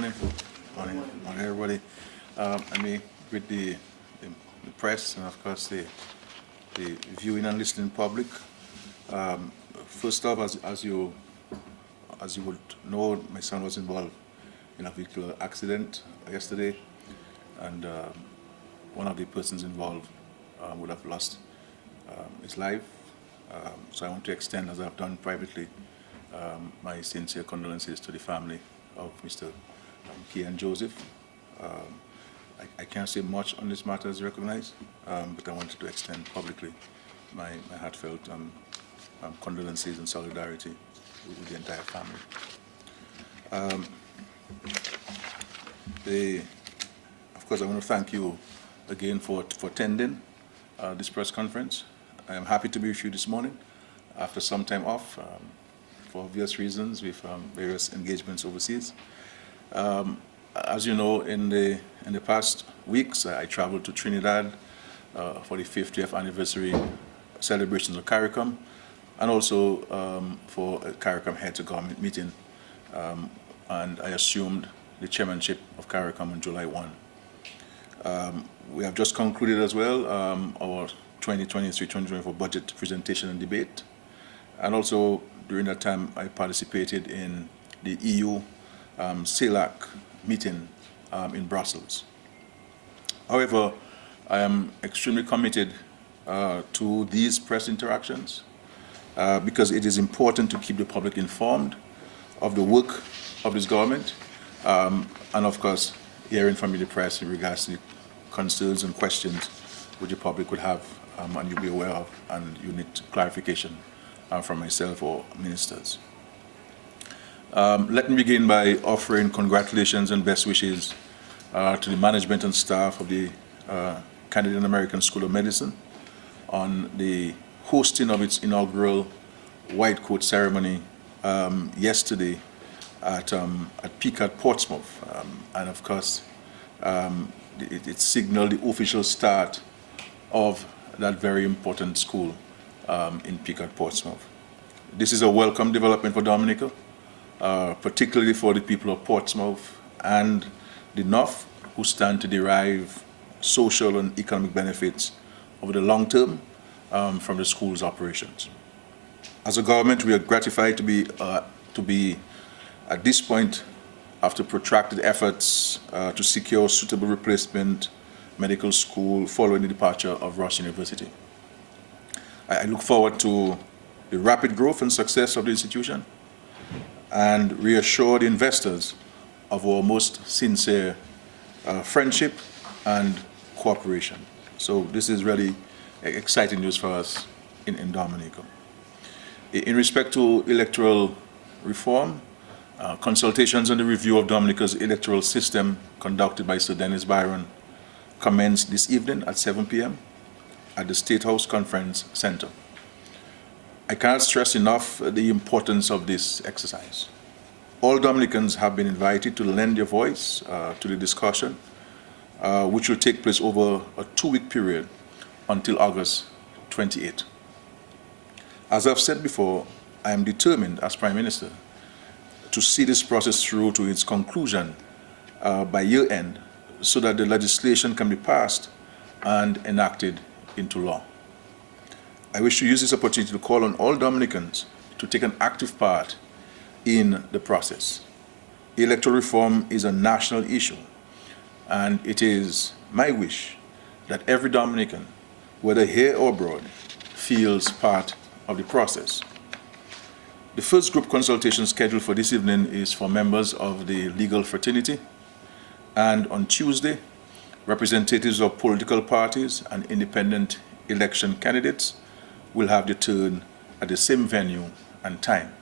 Morning. Morning, everybody. I mean, with the press and, of course, the viewing and listening public. First off, as you would know, my son was involved in a vehicular accident yesterday, and one of the persons involved would have lost his life. So I want to extend, as I've done privately, my sincere condolences to the family of Mr. Key and Joseph. I can't say much on this matter as recognized, but I wanted to extend publicly my heartfelt condolences and solidarity with the entire family. Of course, I want to thank you again for attending this press conference. I am happy to be with you this morning after some time off for obvious reasons with various engagements overseas. As you know, in the past weeks, I traveled to Trinidad for the 50th anniversary celebrations of CARICOM, and also for a CARICOM head-to-government meeting, and I assumed the chairmanship of CARICOM on July 1. We have just concluded as well our 2023-2024 budget presentation and debate, and also during that time I participated in the EU CELAC meeting in Brussels. However, I am extremely committed to these press interactions because it is important to keep the public informed of the work of this government, and of course hearing from the press in regards to the concerns and questions which the public would have and you'll be aware of, and you need clarification from myself or ministers. Let me begin by offering congratulations and best wishes to the management and staff of the Canadian American School of Medicine on the hosting of its inaugural white coat ceremony yesterday at PCAT Portsmouth, and of course it signaled the official start of that very important school in PCAT Portsmouth. This is a welcome development for Dominica, particularly for the people of Portsmouth and the North, who stand to derive social and economic benefits over the long term from the school's operations. As a government, we are gratified to be at this point, after protracted efforts to secure suitable replacement medical school following the departure of Ross University. I look forward to the rapid growth and success of the institution and reassure the investors of our most sincere friendship and cooperation. So this is really exciting news for us in Dominica. In respect to electoral reform, consultations on the review of Dominica's electoral system conducted by Sir Dennis Byron commenced this evening at 7 p.m. at the State House Conference Center. I cannot stress enough the importance of this exercise. All Dominicans have been invited to lend their voice to the discussion, which will take place over a 2-week period until August 28. As I've said before, I am determined as Prime Minister to see this process through to its conclusion by year end, so that the legislation can be passed and enacted into law. I wish to use this opportunity to call on all Dominicans to take an active part in the process. Electoral reform is a national issue, and it is my wish that every Dominican, whether here or abroad, feels part of the process. The first group consultation scheduled for this evening is for members of the legal fraternity, and on Tuesday, representatives of political parties and independent election candidates will have their turn at the same venue and time.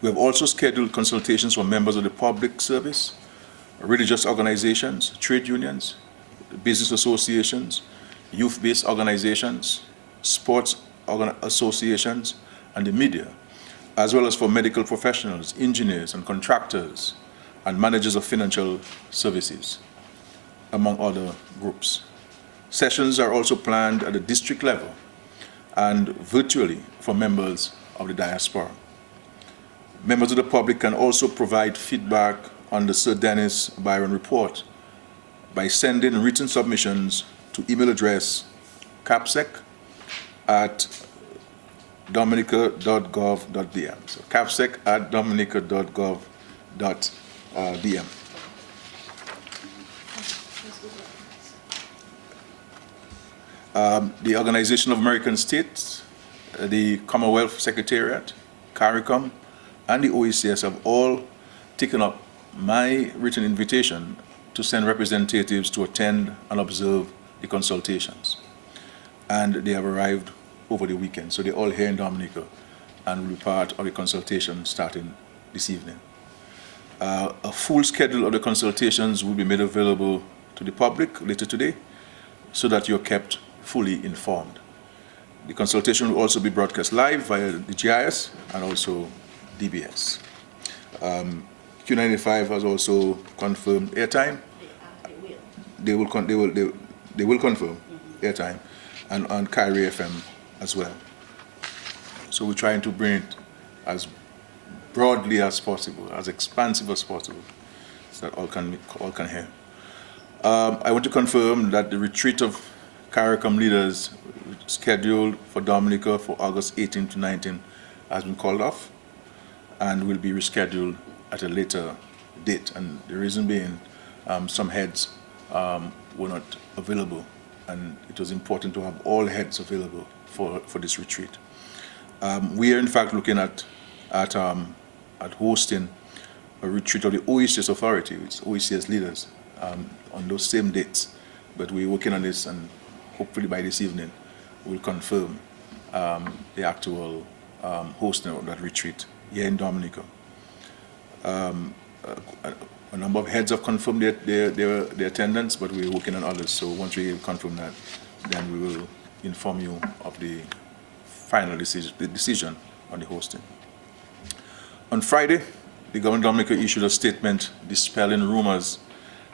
We have also scheduled consultations for members of the public service, religious organizations, trade unions, business associations, youth-based organizations, sports associations, and the media, as well as for medical professionals, engineers and contractors, and managers of financial services, among other groups. Sessions are also planned at the district level and virtually for members of the diaspora. Members of the public can also provide feedback on the Sir Dennis Byron report by sending written submissions to email address capsec@dominica.gov.dm. So capsec@dominica.gov.dm. The Organization of American States, the Commonwealth Secretariat, CARICOM, and the OECS have all taken up my written invitation to send representatives to attend and observe the consultations. And they have arrived over the weekend. So they're all here in Dominica and will be part of the consultation starting this evening. A full schedule of the consultations will be made available to the public later today so that you're kept fully informed. The consultation will also be broadcast live via the GIS and also DBS. Q95 has also confirmed airtime. They will confirm airtime, and on Kyrie FM as well. So we're trying to bring it as broadly as possible, as expansive as possible, so that all can hear. I want to confirm that the retreat of CARICOM leaders scheduled for Dominica for August 18 to 19 has been called off and will be rescheduled at a later date. And the reason being, some heads were not available, and it was important to have all heads available for this retreat. We are in fact looking at hosting a retreat of the OECS authority, with OECS leaders, on those same dates. But we're working on this, and hopefully by this evening we'll confirm the actual hosting of that retreat here in Dominica. A number of heads have confirmed their attendance, but we're working on others. So once we confirm that, then we will inform you of the final decision on the hosting. On Friday, the government of Dominica issued a statement dispelling rumors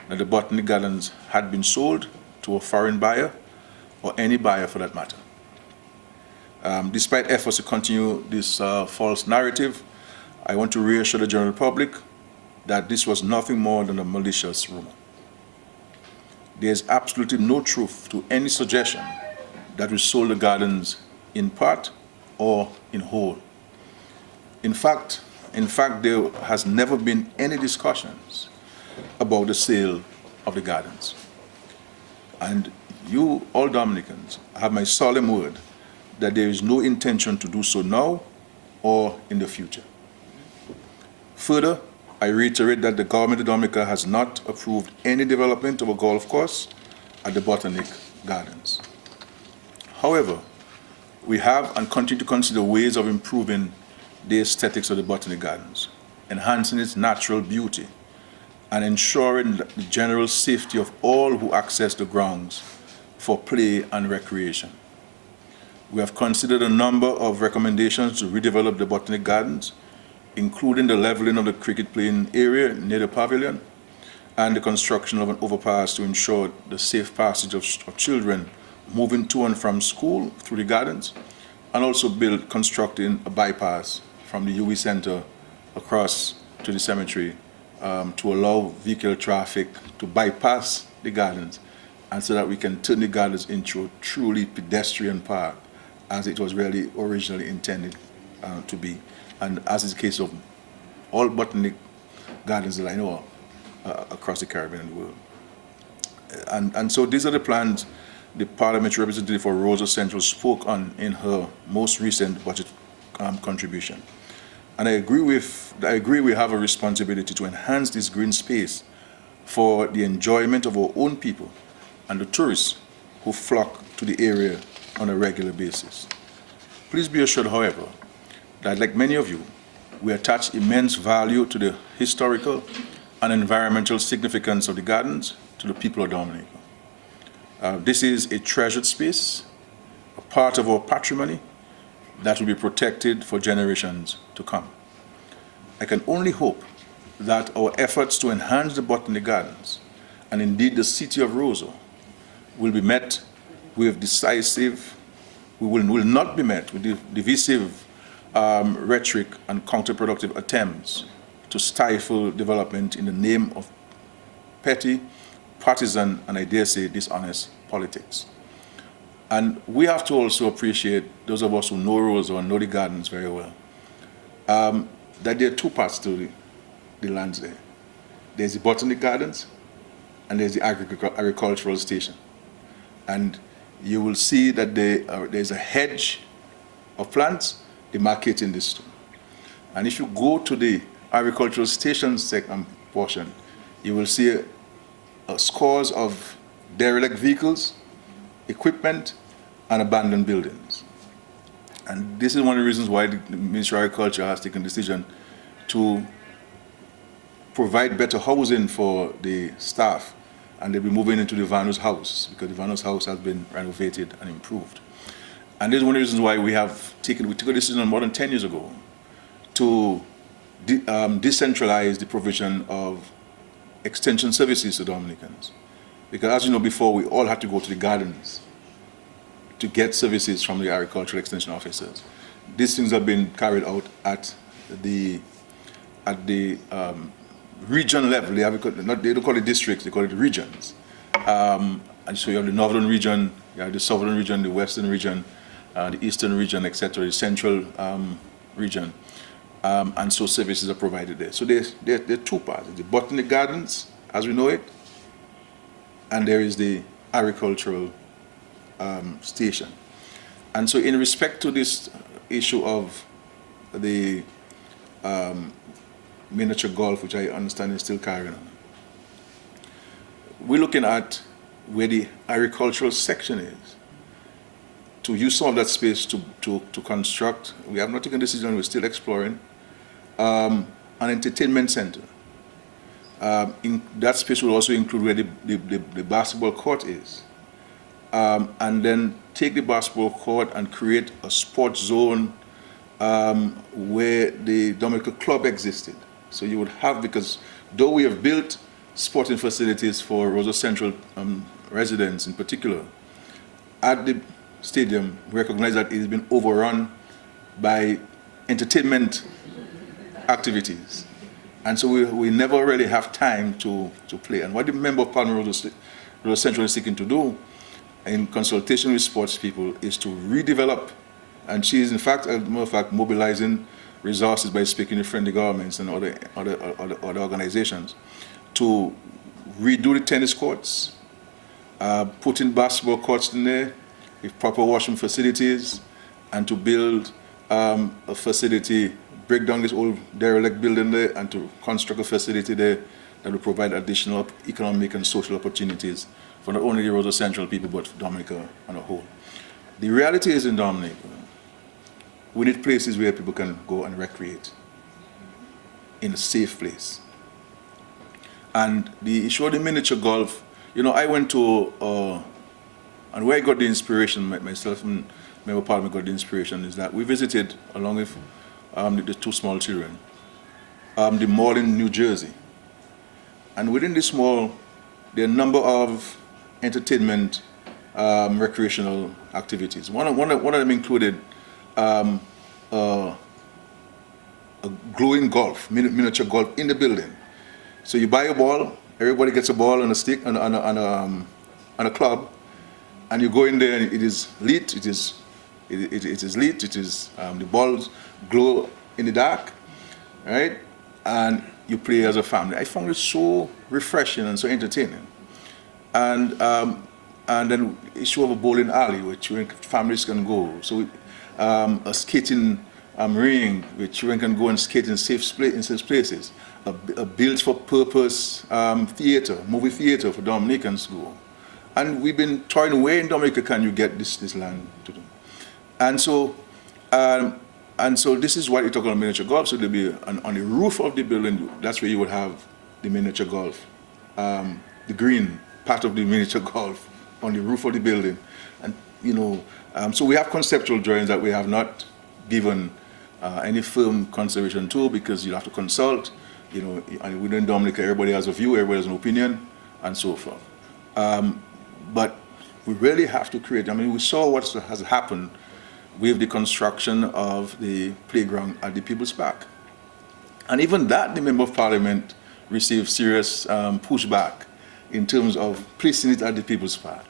that the Botanic Gardens had been sold to a foreign buyer, or any buyer for that matter. Despite efforts to continue this false narrative, I want to reassure the general public that this was nothing more than a malicious rumor. There is absolutely no truth to any suggestion that we sold the gardens in part or in whole. In fact, there has never been any discussions about the sale of the gardens. And you, all Dominicans, have my solemn word that there is no intention to do so now or in the future. Further, I reiterate that the government of Dominica has not approved any development of a golf course at the Botanic Gardens. However, we have and continue to consider ways of improving the aesthetics of the Botanic Gardens, enhancing its natural beauty, and ensuring the general safety of all who access the grounds for play and recreation. We have considered a number of recommendations to redevelop the Botanic Gardens, including the leveling of the cricket playing area near the pavilion and the construction of an overpass to ensure the safe passage of children moving to and from school through the gardens, and also constructing a bypass from the UWI Center across to the cemetery to allow vehicular traffic to bypass the gardens, and so that we can turn the gardens into a truly pedestrian park as it was really originally intended to be, and as is the case of all botanic gardens that I know of across the Caribbean and the world. And so these are the plans the parliamentary representative for Rosa Central spoke on in her most recent budget contribution. And I agree we have a responsibility to enhance this green space for the enjoyment of our own people and the tourists who flock to the area on a regular basis. Please be assured, however, that like many of you, we attach immense value to the historical and environmental significance of the gardens to the people of Dominica. This is a treasured space, a part of our patrimony that will be protected for generations to come. I can only hope that our efforts to enhance the Botanic Gardens, and indeed the city of Roseau, will be met with will not be met with divisive rhetoric and counterproductive attempts to stifle development in the name of petty, partisan, and I dare say dishonest politics. And we have to also appreciate, those of us who know Roosevelt and know the gardens very well, that there are two parts to the lands there. There's the Botanic Gardens and there's the agricultural station. And you will see that there's a hedge of plants demarcating this two. And if you go to the agricultural station portion, you will see scores of derelict vehicles, equipment, and abandoned buildings. And this is one of the reasons why the Ministry of Agriculture has taken the decision to provide better housing for the staff, and they'll be moving into the Vanus house, because the Vanus house has been renovated and improved. And this is one of the reasons why we took a decision more than 10 years ago to decentralize the provision of extension services to Dominicans. Because as you know before, we all had to go to the gardens to get services from the agricultural extension officers. These things have been carried out at the region level. They don't call it districts, they call it regions. And so you have the northern region, you have the southern region, the western region, the eastern region, etc., the central region. And so services are provided there. So there are two parts: the Botanic Gardens, as we know it, and there is the agricultural station. And so in respect to this issue of the miniature golf, which I understand is still carrying on, we're looking at where the agricultural section is, to use some of that space to construct, we have not taken a decision, we're still exploring, an entertainment center. In that space will also include where the basketball court is. And then take the basketball court and create a sports zone where the Dominican club existed. So you would have, because though we have built sporting facilities for Roosevelt Central residents in particular, at the stadium, we recognize that it has been overrun by entertainment activities. And so we never really have time to play. And what the member of Parliament Roosevelt Central is seeking to do, in consultation with sports people, is to redevelop, and she is in fact, as a matter of fact, mobilizing resources by speaking to friendly governments and other organizations to redo the tennis courts, put in basketball courts in there with proper washroom facilities, and to build a facility, break down this old derelict building there and to construct a facility there that will provide additional economic and social opportunities for not only the Roosevelt Central people, but for Dominica on a whole. The reality is in Dominica, we need places where people can go and recreate in a safe place. And the issue of the miniature golf, you know, I went to, and where I got the inspiration, myself and Member Parliament got the inspiration, is that we visited, along with the two small children, the mall in New Jersey. And within this mall, there are a number of entertainment, recreational activities. One of them included a glowing golf, miniature golf in the building. So you buy a ball, everybody gets a ball and a stick and a club, and you go in there and it is lit, it is lit, the balls glow in the dark, right? And you play as a family. I found it so refreshing and so entertaining. And then issue of a bowling alley where families can go. So a skating ring where children can go and skate in safe places. A built-for-purpose theater, movie theater for Dominicans to go. And we've been toying, where in Dominica can you get this land to do? And so this is what you talk about miniature golf. So there'll be on the roof of the building, that's where you would have the miniature golf, the green part of the miniature golf on the roof of the building. And you know, so we have conceptual drawings that we have not given any firm consideration to, because you have to consult. You know, and within Dominica, everybody has a view, everybody has an opinion, and so forth. But we really have to create. I mean, we saw what has happened with the construction of the playground at the People's Park. And even that, the Member of Parliament received serious pushback in terms of placing it at the People's Park.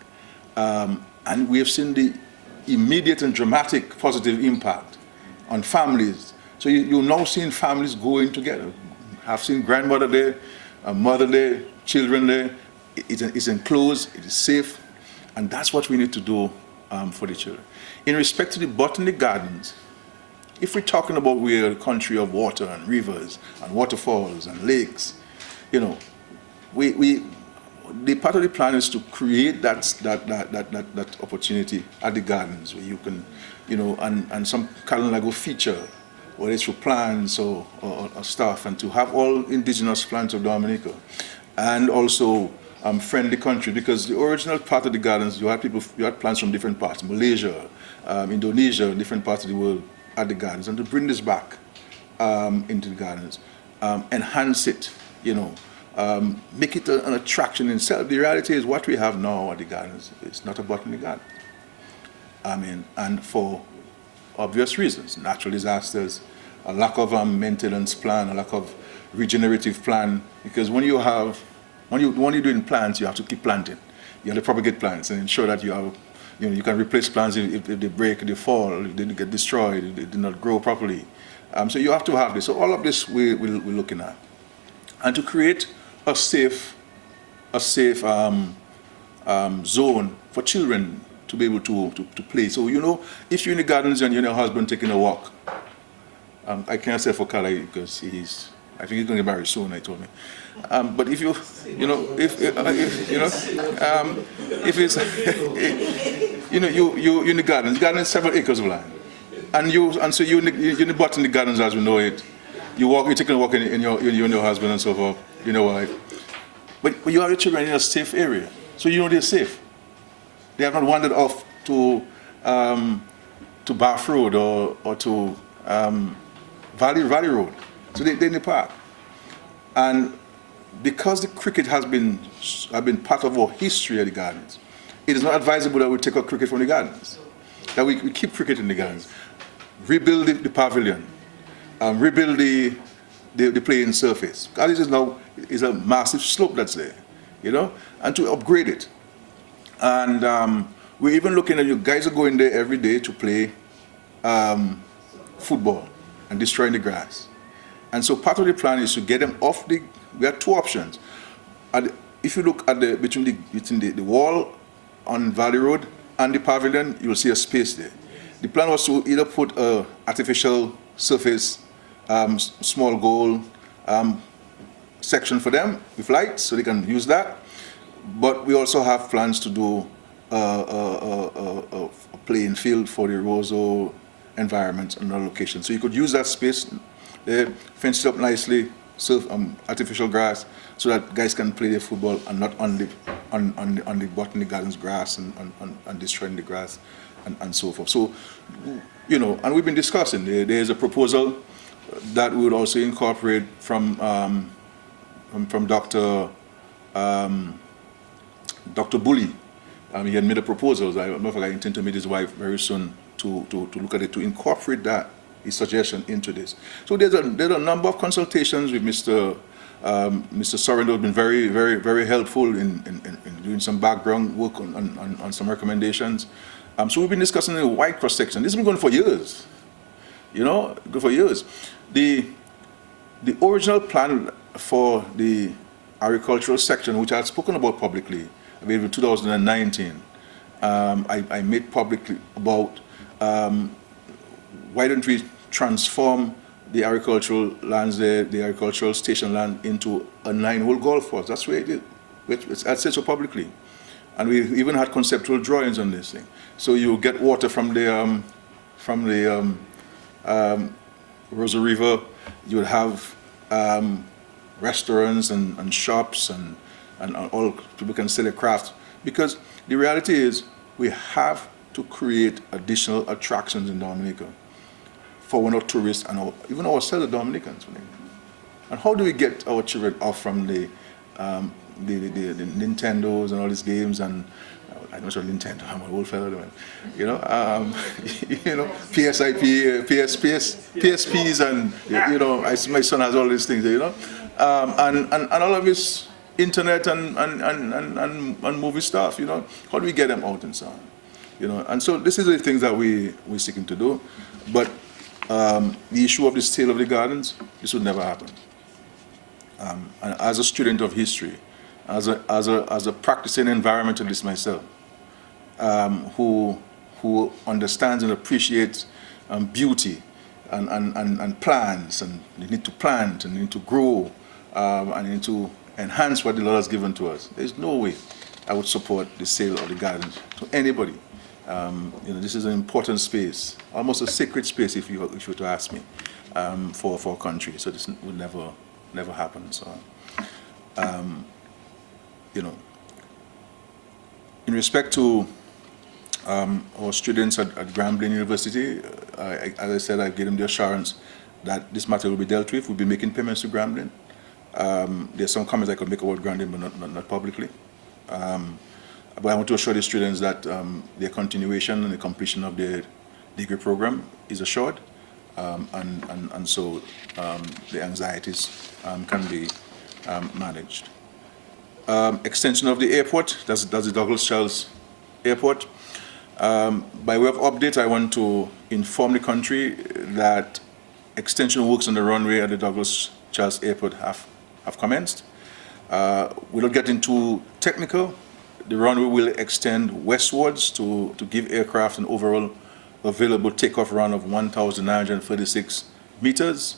And we have seen the immediate and dramatic positive impact on families. So you're now seeing families going together. I've seen grandmother there, mother there, children there. It's enclosed, it is safe, and that's what we need to do for the children. In respect to the Botanic Gardens, if we're talking about we're a country of water and rivers and waterfalls and lakes, you know, the part of the plan is to create that opportunity at the gardens where you can, you know, and some kind of like a feature, whether it's for plants or stuff, and to have all indigenous plants of Dominica, and also friendly country, because the original part of the gardens, you had plants from different parts, Malaysia, Indonesia, different parts of the world at the gardens, and to bring this back into the gardens, enhance it, you know, make it an attraction in itself. The reality is what we have now at the gardens is not a botanic garden. I mean, and for obvious reasons, natural disasters, a lack of maintenance plan, a lack of regenerative plan, because when you're doing plants, you have to keep planting. You have to propagate plants and ensure that you have, you know, you can replace plants if they break, they fall, if they get destroyed, they do not grow properly. So you have to have this. So all of this we're looking at. And to create a safe zone for children to be able to play. So, you know, if you're in the gardens and you're your husband taking a walk, I can't say for Kala because I think he's going to get married soon, I told me. But if if it's, you know, you're in the gardens. The garden is several acres of land, and so you're in the Botanic Gardens as we know it. You're taking a walk in your husband and so forth, you know why. But you have your children in a safe area, so you know they're safe. They have not wandered off to Bath Road or to Valley Road. So they're in the park. And because the cricket has been part of our history at the gardens, it is not advisable that we take out cricket from the gardens, that we keep cricket in the gardens. Rebuild the pavilion, rebuild the playing surface. Because it is a massive slope that's there, you know, and to upgrade it. And we're even looking at, you guys are going there every day to play football and destroying the grass. And so part of the plan is to get them off we have two options. If you look at between the wall on Valley Road and the pavilion, you'll see a space there. The plan was to either put an artificial surface, small goal section for them with lights, so they can use that. But we also have plans to do a playing field for the Roseau environment and other locations. So you could use that space there, fence it up nicely, artificial grass, so that guys can play their football and not on the Botanic Gardens grass and destroying the grass and so forth. So, you know, and we've been discussing. There's a proposal that we would also incorporate from Dr. Bully. He had made a proposal. I don't know if I intend to meet his wife very soon to look at it, to incorporate his suggestion into this. So there's a number of consultations with Mr. Sorrento has been very, very, very helpful in doing some background work on some recommendations. So we've been discussing a wide cross section. This has been going for years, you know, for years. The original plan for the agricultural section, which I had spoken about publicly, I believe in 2019, I made publicly about why don't we transform the agricultural lands there, the agricultural station land, into a 9-hole golf course. That's where it is. I said so publicly. And we even had conceptual drawings on this thing. So you get water from the Rosa River. You would have restaurants and shops and all people can sell their craft. Because the reality is we have to create additional attractions in Dominica for our tourists and even ourselves, the Dominicans. And how do we get our children off from the Nintendos and all these games and I don't really intend. I'm an old fellow, man. PSIP, PSPs, and my son has all these things, and all of this internet and movie stuff, How do we get them out and so on, And so this is the things that we're seeking to do, but the issue of the sale of the gardens, this would never happen. And as a student of history, as a practicing environmentalist myself, who understands and appreciates beauty and plants, and you need to plant and you need to grow and you need to enhance what the Lord has given to us. There's no way I would support the sale of the gardens to anybody. This is an important space, almost a sacred space, if you were to ask me, for our country. So this would never happen. So, in respect to our students at Grambling University, as I said, I gave them the assurance that this matter will be dealt with. We'll be making payments to Grambling. There's some comments I could make about Grambling, but not publicly. But I want to assure the students that their continuation and the completion of their degree program is assured, and so the anxieties can be managed. Extension of the airport, that's the Douglas Charles Airport. By way of update, I want to inform the country that extension works on the runway at the Douglas Charles Airport have commenced. Without getting too technical, the runway will extend westwards to give aircraft an overall available takeoff run of 1,936 meters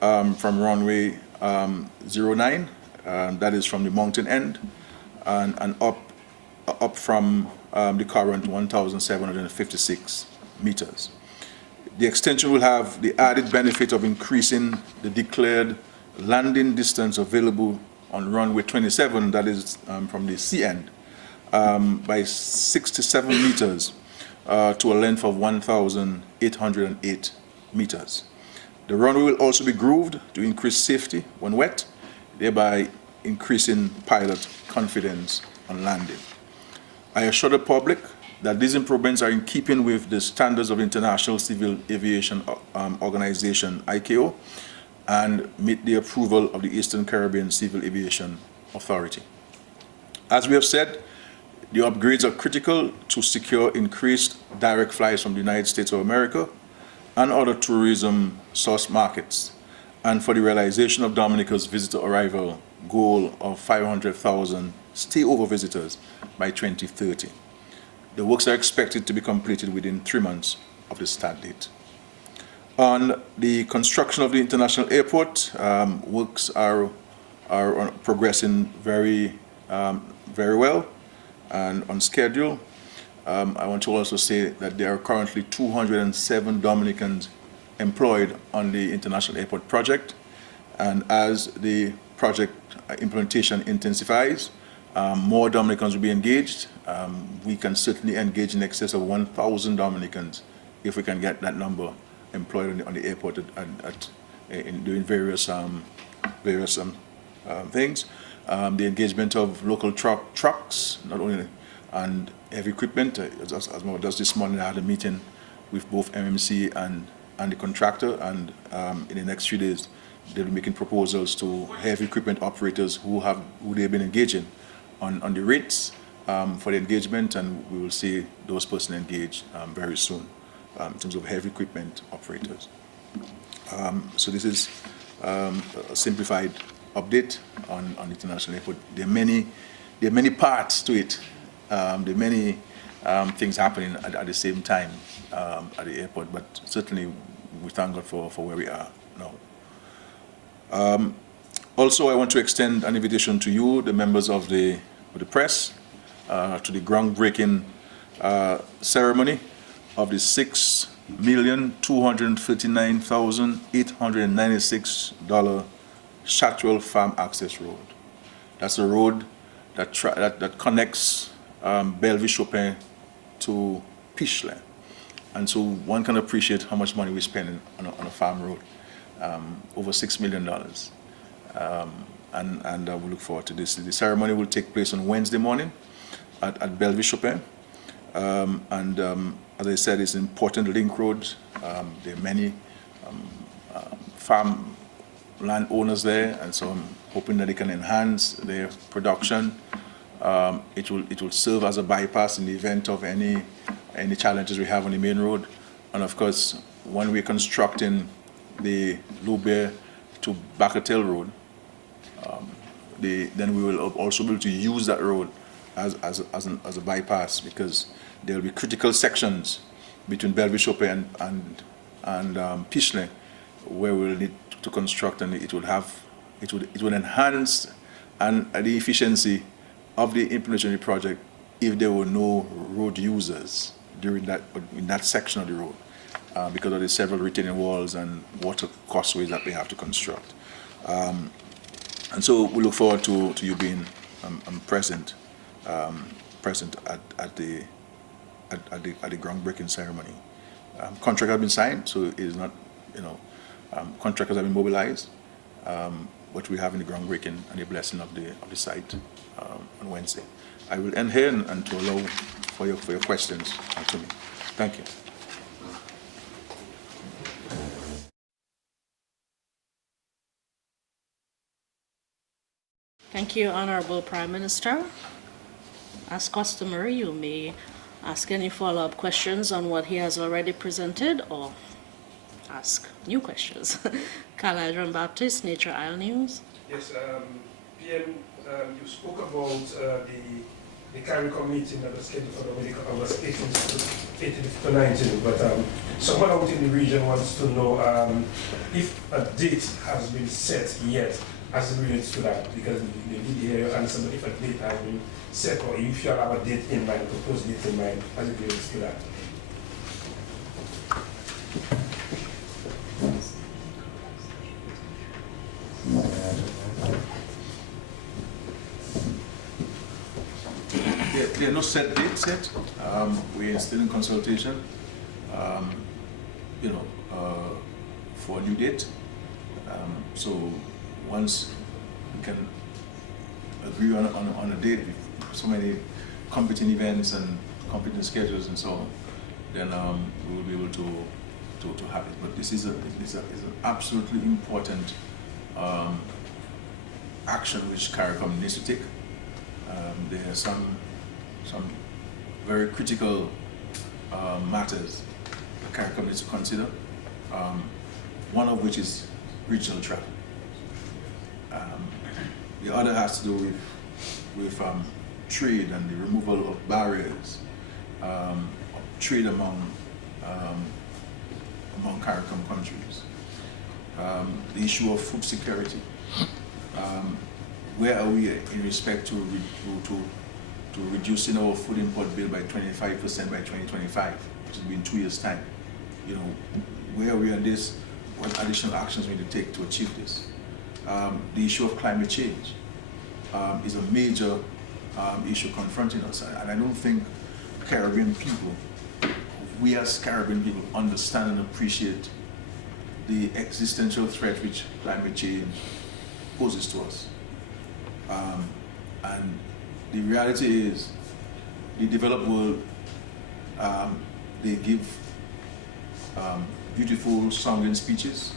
from runway 09, that is from the mountain end, and up from the current 1,756 meters. The extension will have the added benefit of increasing the declared landing distance available on runway 27, that is from the sea end, by 67 meters to a length of 1,808 meters. The runway will also be grooved to increase safety when wet, thereby increasing pilot confidence on landing. I assure the public that these improvements are in keeping with the standards of International Civil Aviation Organization, ICAO, and meet the approval of the Eastern Caribbean Civil Aviation Authority. As we have said, the upgrades are critical to secure increased direct flights from the United States of America and other tourism source markets, and for the realization of Dominica's visitor arrival goal of 500,000 stay-over visitors by 2030. The works are expected to be completed within 3 months of the start date. On the construction of the international airport, works are progressing very well and on schedule. I want to also say that there are currently 207 Dominicans employed on the international airport project, and as the project implementation intensifies, more Dominicans will be engaged. We can certainly engage in excess of 1,000 Dominicans if we can get that number employed on the airport in doing various things. The engagement of local trucks, not only, and heavy equipment. As well as this morning, I had a meeting with both MMC and the contractor, and in the next few days, they'll be making proposals to heavy equipment operators who they've been engaging on the rates for the engagement, and we will see those persons engaged very soon in terms of heavy equipment operators. So this is a simplified update on international airport. There are many parts to it. There are many things happening at the same time at the airport, but certainly we thank God for where we are now. Also, I want to extend an invitation to you, the members of the press, to the groundbreaking ceremony of the $6,239,896 Chatwell Farm Access Road. That's a road that connects Bellevue Chopin to Pichland. And so one can appreciate how much money we're spending on a farm road, over $6 million. And we look forward to this. The ceremony will take place on Wednesday morning at Bellevue-Chopin. As I said, it's an important link road. There are many farm landowners there, and so I'm hoping that they can enhance their production. It will serve as a bypass in the event of any challenges we have on the main road. And of course, when we're constructing the Loubaix to Bacatel Road, then we will also be able to use that road as a bypass, because there will be critical sections between Bellevue-Chopin and Pichelin where we'll need to construct, and it will enhance the efficiency of the implementation of the project if there were no road users in that section of the road, because of the several retaining walls and water causeways that they have to construct. And so we look forward to you being present at the groundbreaking ceremony. Contract has been signed, so it is not, contractors have been mobilized, but we're having the groundbreaking and the blessing of the site on Wednesday. I will end here and to allow for your questions to me. Thank you. Thank you, Honorable Prime Minister. As customary, you may ask any follow-up questions on what he has already presented or ask new questions. Caladron Baptist, Nature Isle News. Yes, PM, you spoke about the CARICOM meeting that was scheduled for August 18th to 19th, but someone out in the region wants to know if a date has been set yet as it relates to that, because they did hear your answer, but if a date has been set, or if you have a date in mind, a proposed date in mind as it relates to that. There are no set dates yet. We are still in consultation, for a new date. So once we can agree on a date, so many competing events and competing schedules and so on, then we will be able to have it. But this is an absolutely important action which CARICOM needs to take. There are some very critical matters that CARICOM needs to consider. One of which is regional travel. The other has to do with trade and the removal of barriers, trade among CARICOM countries. The issue of food security. Where are we in respect to reducing our food import bill by 25% by 2025, which will be in 2 years' time? Where are we on this? What additional actions we need to take to achieve this? The issue of climate change is a major issue confronting us, and I don't think Caribbean people, we as Caribbean people, understand and appreciate the existential threat which climate change poses to us. And the reality is, the developed world, they give beautiful song and speeches.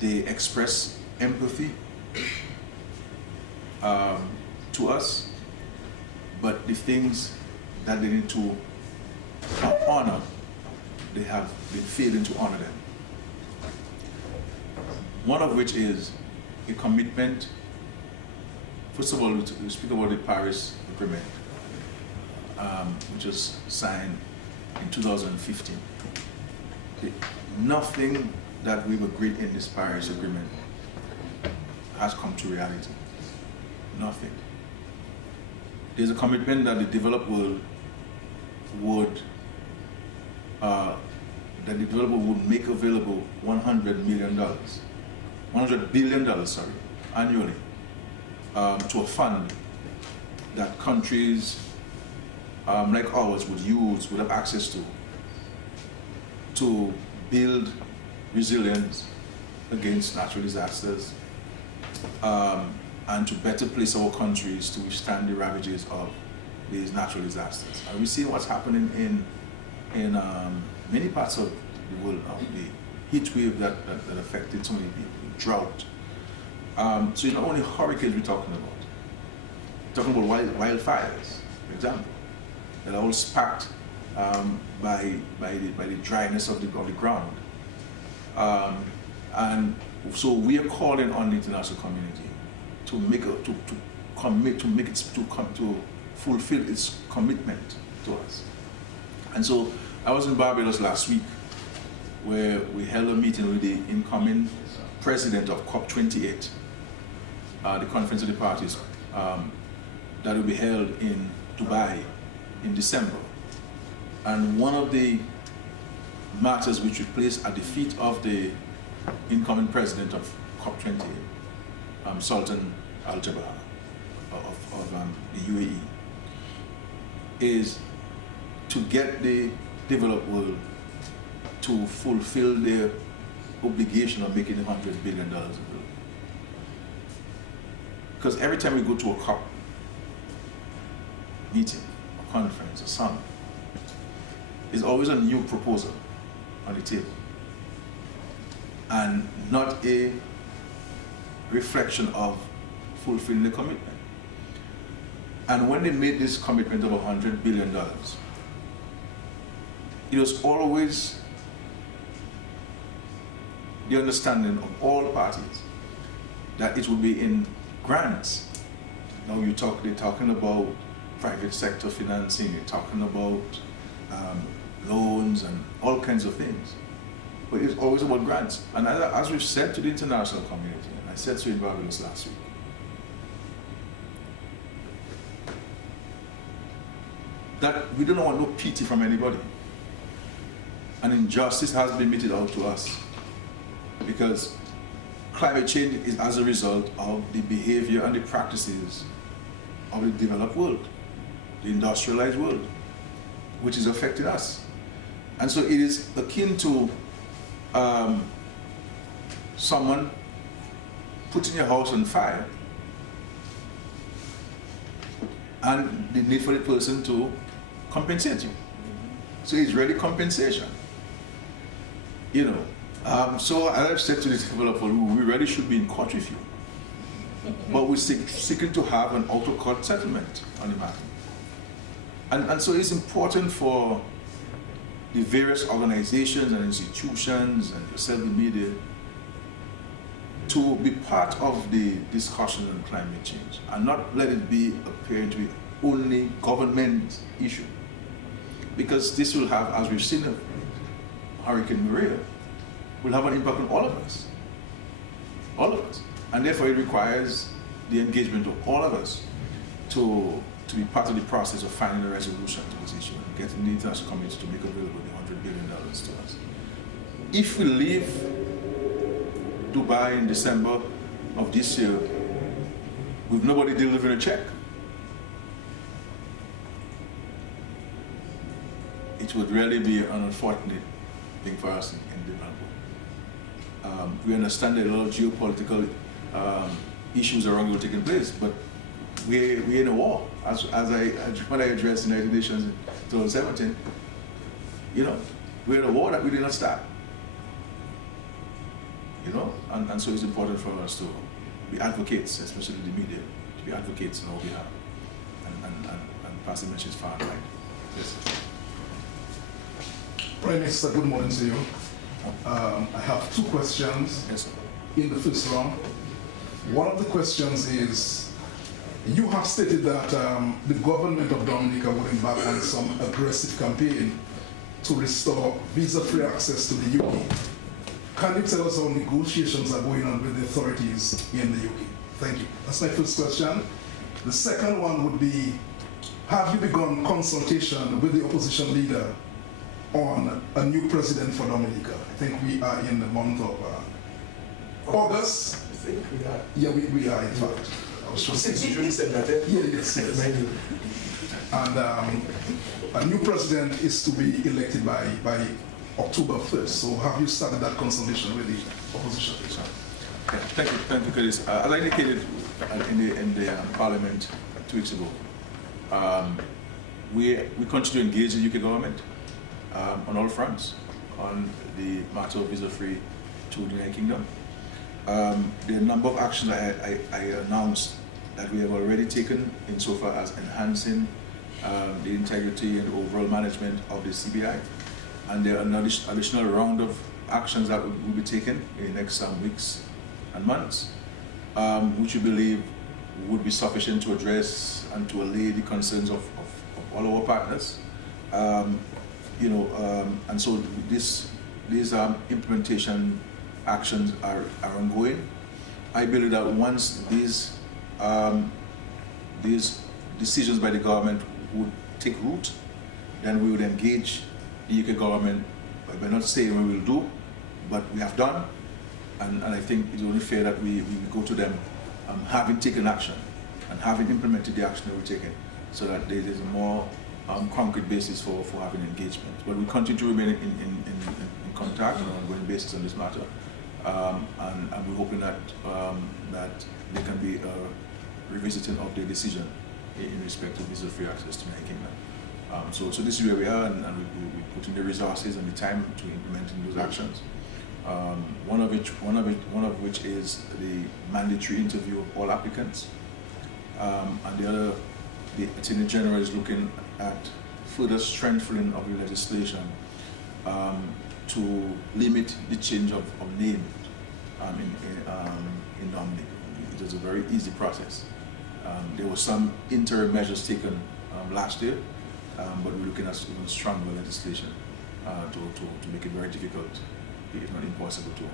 They express empathy to us, but the things that they need to honor, they have been failing to honor them. One of which is a commitment. First of all, we speak about the Paris Agreement, which was signed in 2015. Nothing that we've agreed in this Paris Agreement has come to reality. Nothing. There's a commitment that the developed world would make available $100 billion, annually, to a fund that countries like ours would have access to build resilience against natural disasters, and to better place our countries to withstand the ravages of these natural disasters. And we see what's happening in many parts of the world now, the heat wave that affected so many people, drought. So it's not only hurricanes we're talking about. We're talking about wildfires, for example, that are all sparked by the dryness of the ground. And so we are calling on the international community to fulfill its commitment to us. And so I was in Barbados last week, where we held a meeting with the incoming president of COP28, the Conference of the Parties, that will be held in Dubai in December. And one of the matters which we placed at the feet of the incoming president of COP28, Sultan Al Jaber of the UAE, is to get the developed world to fulfill their obligation of making $100 billion a bill. Because every time we go to a COP meeting, a conference, a summit, there's always a new proposal on the table, and not a reflection of fulfilling the commitment. And when they made this commitment of $100 billion, it was always the understanding of all parties that it would be in grants. Now they're talking about private sector financing, you're talking about loans and all kinds of things. But it's always about grants. And as we've said to the international community, and I said so in Barbados last week, that we don't want no pity from anybody. And injustice has been meted out to us, because climate change is as a result of the behavior and the practices of the developed world, the industrialized world, which is affecting us. And so it is akin to someone putting your house on fire and the need for the person to compensate you. So it's really compensation. You know, so as I've said to the developer, we really should be in court with you. But we're seeking to have an out-of-court settlement on the matter. And so it's important for the various organizations and institutions and yourself, the media, to be part of the discussion on climate change and not let it be appear to be only government issue. Because this will have, as we've seen in Hurricane Maria, will have an impact on all of us. All of us. And therefore it requires the engagement of all of us to be part of the process of finding a resolution to this issue and getting the international community to make available the $100 billion to us. If we leave Dubai in December of this year with nobody delivering a check, it would really be an unfortunate thing for us in development. We understand that a lot of geopolitical issues around the world taking place, but we're in a war. When I addressed the United Nations in 2017, you know, we're in a war that we did not start. You know, and so it's important for us to be advocates, especially the media, to be advocates on our behalf and pass the message far and wide. Yes. Prime Minister, good morning to you. I have two questions. Yes, sir. In the first round. One of the questions is, you have stated that the government of Dominica will embark on some aggressive campaign to restore visa-free access to the UK. Can you tell us how negotiations are going on with the authorities in the UK? Thank you. That's my first question. The second one would be, have you begun consultation with the opposition leader on a new president for Dominica? I think we are in the month of August. I think we are. Yeah, we are, in fact. I was just You said that, eh? Yeah, yes. And a new president is to be elected by October 1st. So have you started that consultation with the opposition? Thank you, Curtis. As I indicated in the Parliament 2 weeks ago, we continue to engage the UK government on all fronts on the matter of visa-free to the United Kingdom. The number of actions I announced that we have already taken insofar as enhancing the integrity and overall management of the CBI, and there are an additional round of actions that will be taken in the next weeks and months, which we believe would be sufficient to address and to allay the concerns of all our partners. And so these implementation actions are ongoing. I believe that once these decisions by the government would take root, then we would engage the UK government. We're not saying we will do, but we have done, and I think it's only fair that we go to them having taken action and having implemented the action that we're taking, so that there is a more concrete basis for having engagement. But we continue to remain in contact on an ongoing basis on this matter, and we're hoping that there can be a revisiting of the decision in respect of visa-free access to United Kingdom. So this is where we are, and we put in the resources and the time to implementing those actions. One of which is the mandatory interview of all applicants, and the other, the Attorney General is looking at further strengthening of the legislation to limit the change of name in nominee. It is a very easy process. There were some interim measures taken last year, but we're looking at even stronger legislation to make it very difficult, if not impossible, to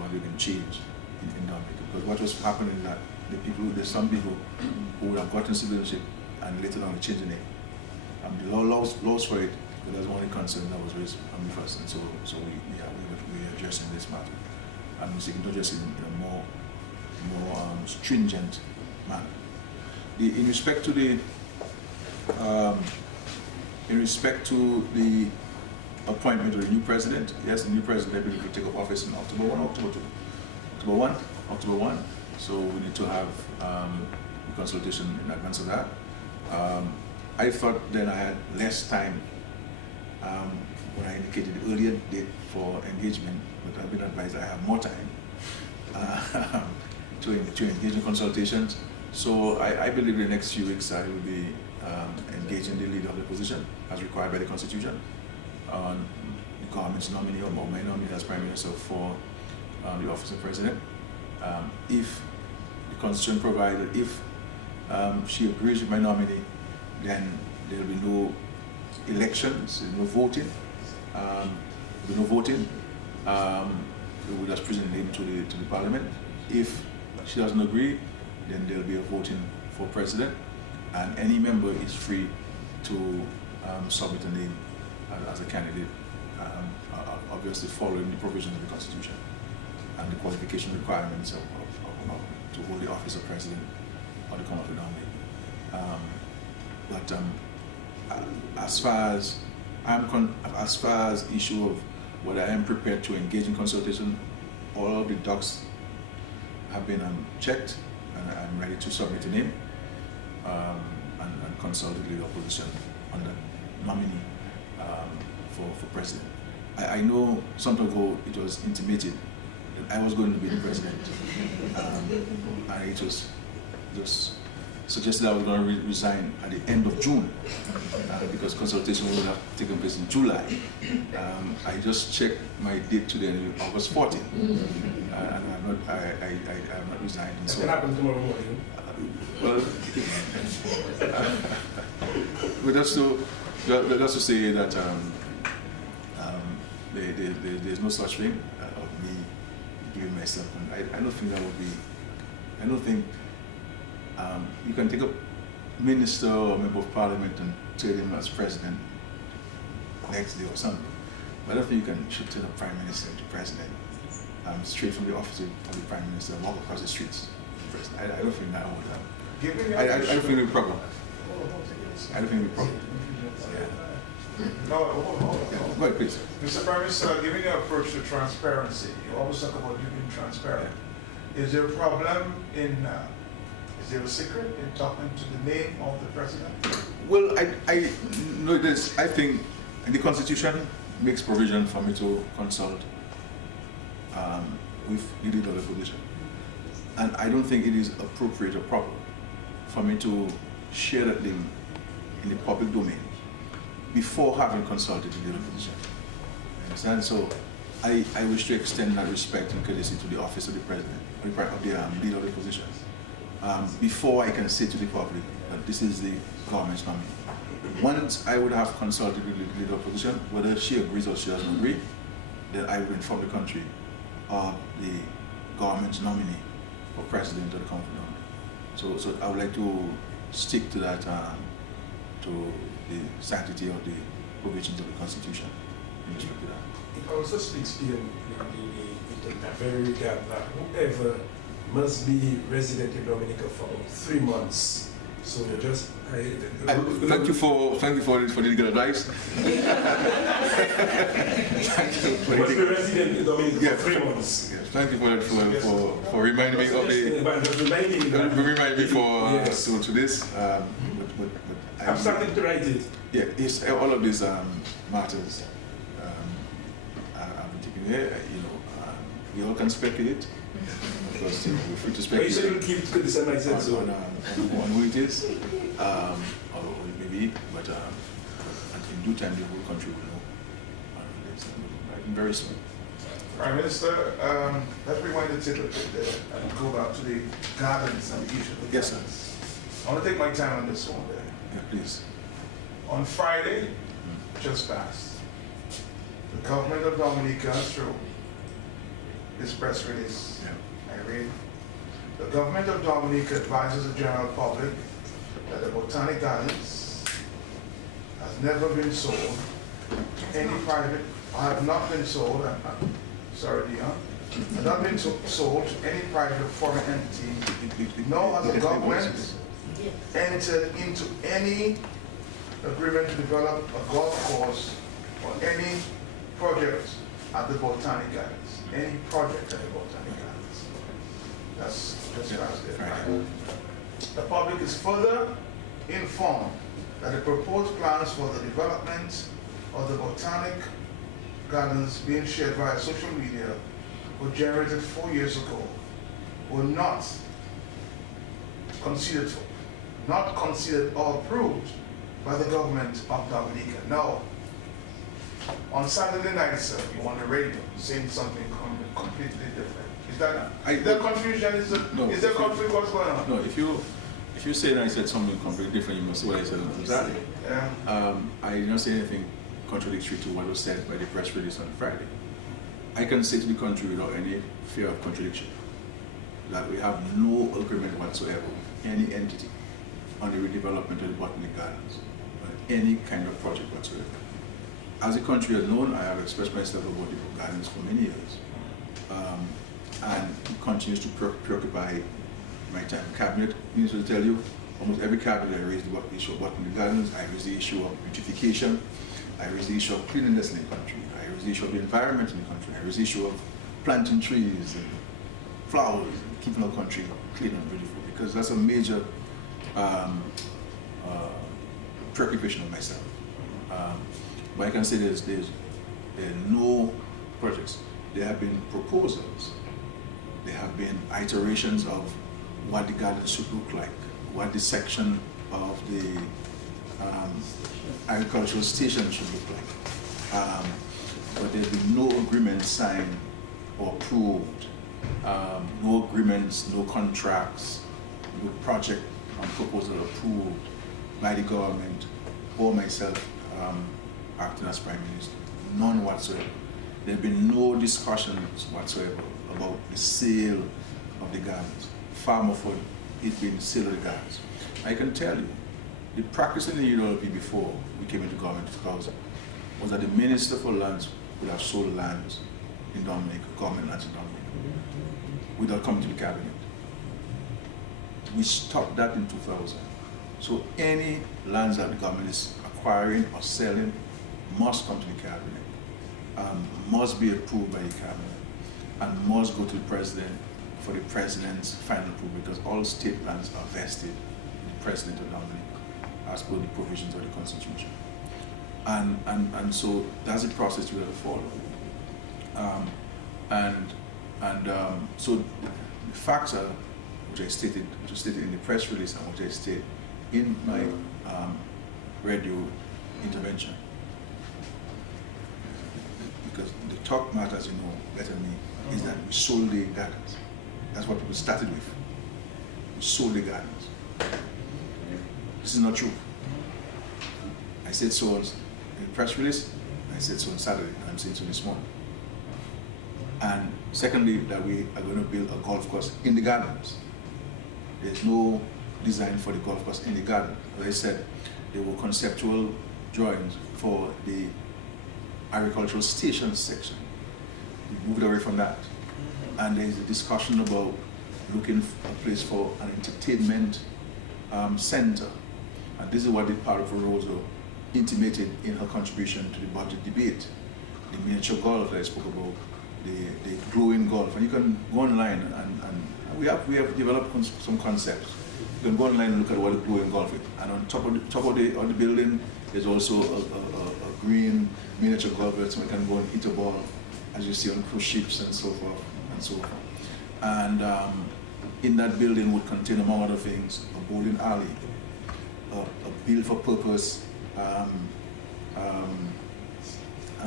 have even change in nominee. Because what was happening is that there's some people who would have gotten citizenship and later on change the name. The law laws for it, but that's one concern that was raised first, and so we're addressing this matter, and we're seeking to address it in a more stringent manner. In respect to the appointment of the new president, yes, the new president will take up office in October 1. So we need to have a consultation in advance of that. I thought then I had less time when I indicated the earlier date for engagement, but I've been advised I have more time to engage in consultations. So I believe in the next few weeks I will be engaging the leader of the position as required by the Constitution on the government's nominee or my nominee as Prime Minister for the office of President. If the Constitution provided, if she agrees with my nominee, then there will be no elections, no voting. We will just present the name to the Parliament. If she doesn't agree, then there will be a voting for President, and any member is free to submit a name as a candidate, obviously following the provisions of the Constitution and the qualification requirements to hold the office of President or the Commonwealth nominee. But as far as issue of whether I am prepared to engage in consultation, all of the docs have been checked, and I'm ready to submit a name and consult the leader opposition on the nominee for president. I know some time ago it was intimated that I was going to be the president, and it was just suggested I was going to resign at the end of June because consultation would have taken place in July. I just checked my date today, August 14th, and I have not resigned. And so, It happens tomorrow morning. well, but that's to say that there's no such thing of me giving myself, and I don't think that would be. I don't think you can take a minister or member of parliament and turn him as president next day or something. But I don't think you should turn a prime minister to president straight from the office of the prime minister and walk across the streets. I don't think that would happen. I don't think it would be problem. I don't think it would be problem. Yeah. No, hold on. Go ahead, please. Mr. Prime Minister, given your approach to transparency, you always talk about you being transparent. Is there a problem in, is there a secret in talking to the name of the president? Well, I know this. I think the Constitution makes provision for me to consult with the leader of the opposition. And I don't think it is appropriate or proper for me to share that link in the public domain before having consulted the leader of the opposition. Understand? So I wish to extend that respect and courtesy to the office of the president, of the leader of the opposition, before I can say to the public that this is the government's nominee. Once I would have consulted with the leader of the opposition, whether she agrees or she doesn't agree, then I will inform the country of the government's nominee for president of the company. So I would like to stick to that, to the sanctity of the provisions of the Constitution in respect to that. It also speaks in the very regard that whoever must be resident in Dominica for 3 months. So just Thank you for the legal advice. Thank you for must be the, resident in Dominica yeah, for 3 months. yes, thank you for reminding me of the Just reminding me that. remind me for Yes. to this. But I'm starting to write it. Yeah, it's all of these matters. I've been taking here. We all can speculate. Because we're free to But you said speculate you'll keep to the same mindset, so. on who it is, or maybe, but in due time the whole country will know. Very soon. Prime Minister, let's rewind the tape a bit there and go back to the gardens and the issue of the Yes, sir. gardens. I want to take my time on this one there. Yeah, please. On Friday, just passed, the government of Dominica through this press release, Yeah. I read, the government of Dominica advises the general public that the Botanic Gardens has never been sold to any private, have not been sold, sorry Dion, have not been sold to any private or foreign entity, nor has the government entered into any agreement to develop a golf course or any project at the Botanic Gardens. Any project at the Botanic Gardens. That's just past there. Right. The public is further informed that the proposed plans for the development of the Botanic Gardens being shared via social media were generated 4 years ago, were not considered or approved by the government of Dominica. No. On Saturday night, sir, you on the radio saying something completely different. Is that there confusion? Is there conflict? What's going on? No, if you say that I said something completely different, you must say what I said on Saturday. Yeah. I did not say anything contradictory to what was said by the press release on Friday. I can say to the country without any fear of contradiction that we have no agreement whatsoever with any entity on the redevelopment of the Botanic Gardens, or any kind of project whatsoever. As the country has known, I have expressed myself about the gardens for many years, and it continues to preoccupy my time. Cabinet needs to tell you, almost every cabinet I raised the issue of Botanic Gardens, I raised the issue of beautification, I raised the issue of cleanliness in the country, I raised the issue of the environment in the country, I raised the issue of planting trees and flowers and keeping our country clean and beautiful, because that's a major preoccupation of myself. But I can say there are no projects. There have been proposals. There have been iterations of what the garden should look like, what the section of the agricultural station should look like. But there's been no agreement signed or approved, no agreements, no contracts, no project on proposal approved by the government or myself acting as Prime Minister. None whatsoever. There have been no discussions whatsoever about the sale of the gardens, far more for it being the sale of the gardens. I can tell you, the practice in the UWP before we came into government in 2000 was that the Minister for Lands would have sold lands in Dominica, government lands in Dominica, without coming to the cabinet. We stopped that in 2000. So any lands that the government is acquiring or selling must come to the cabinet, must be approved by the cabinet, and must go to the president for the president's final approval, because all state plans are vested in the president of Dominica as per the provisions of the Constitution. And so that's the process we have to follow. So the facts are, which I stated in the press release and which I stated in my radio intervention. Because the talk matters, you know, better than me, is that we sold the gardens. That's what people started with. We sold the gardens. This is not true. I said so in the press release, I said so on Saturday, and I'm saying so this morning. And secondly, that we are going to build a golf course in the gardens. There's no design for the golf course in the garden. As I said, there were conceptual drawings for the agricultural station section. We moved away from that. And there's a discussion about looking for a place for an entertainment center. And this is what the part of Rosa intimated in her contribution to the budget debate. The miniature golf that I spoke about, the glowing golf. And you can go online and we have developed some concepts. You can go online and look at what the glowing golf is. And on top of the building, there's also a green miniature golf so we can go and hit a ball, as you see on cruise ships and so forth and so forth. And in that building would contain, among other things, a bowling alley, a built-for-purpose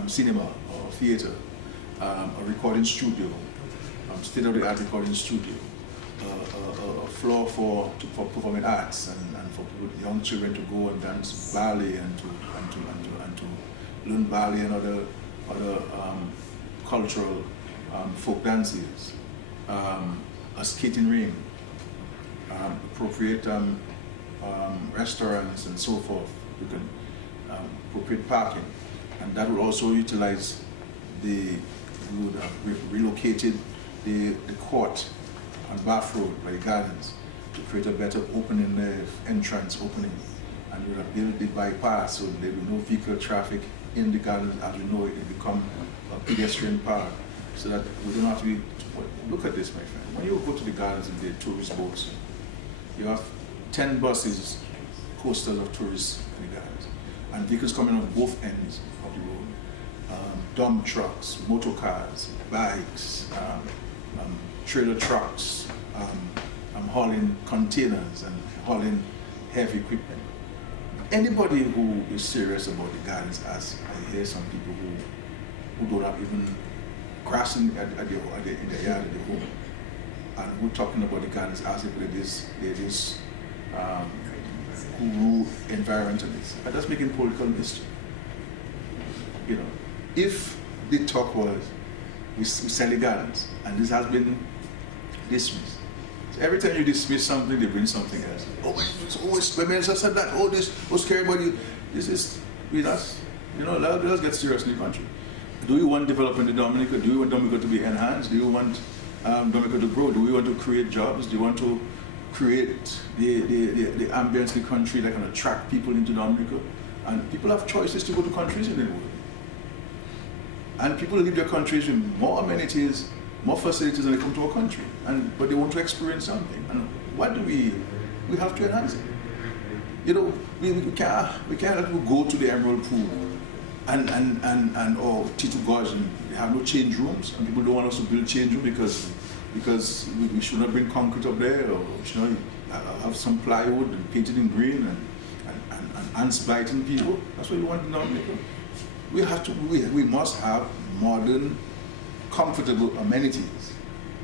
cinema or theater, a recording studio, state-of-the-art recording studio, a floor for performing arts and for young children to go and dance ballet and to learn ballet and other cultural folk dances, a skating ring, appropriate restaurants and so forth. You can appropriate parking, and that would also utilize we would have relocated the court on Bath Road by the gardens to create a better opening, entrance opening, and we would have built the bypass so there would be no vehicle traffic in the gardens. As we know, it will become a pedestrian park, so that we don't have to be. Look at this, my friend. When you go to the gardens and the tourist boats, you have 10 buses, coasters of tourists in the gardens, and vehicles coming on both ends of the road. Dump trucks, motor cars, bikes, trailer trucks, hauling containers and hauling heavy equipment. Anybody who is serious about the gardens, as I hear some people who don't have even grass in their yard at their home, and we're talking about the gardens as if it is guru environmentalists. But that's making political history. You know, if the talk was we sell the gardens, and this has been dismissed. So every time you dismiss something, they bring something else. The minister said that. This was scary, but this is with us. You know, let's get serious in the country. Do we want development in Dominica? Do we want Dominica to be enhanced? Do we want Dominica to grow? Do we want to create jobs? Do we want to create the ambience in the country that can attract people into Dominica? And people have choices to go to countries in the world. And people leave their countries with more amenities, more facilities than they come to our country. But they want to experience something. And what do we have to enhance it? You know, we can't let people go to the Emerald Pool or Tito Gorge and they have no change rooms, and people don't want us to build change rooms because we should not bring concrete up there, or we should not have some plywood and paint it in green and ants biting people. That's what we want in Dominica. We must have modern, comfortable amenities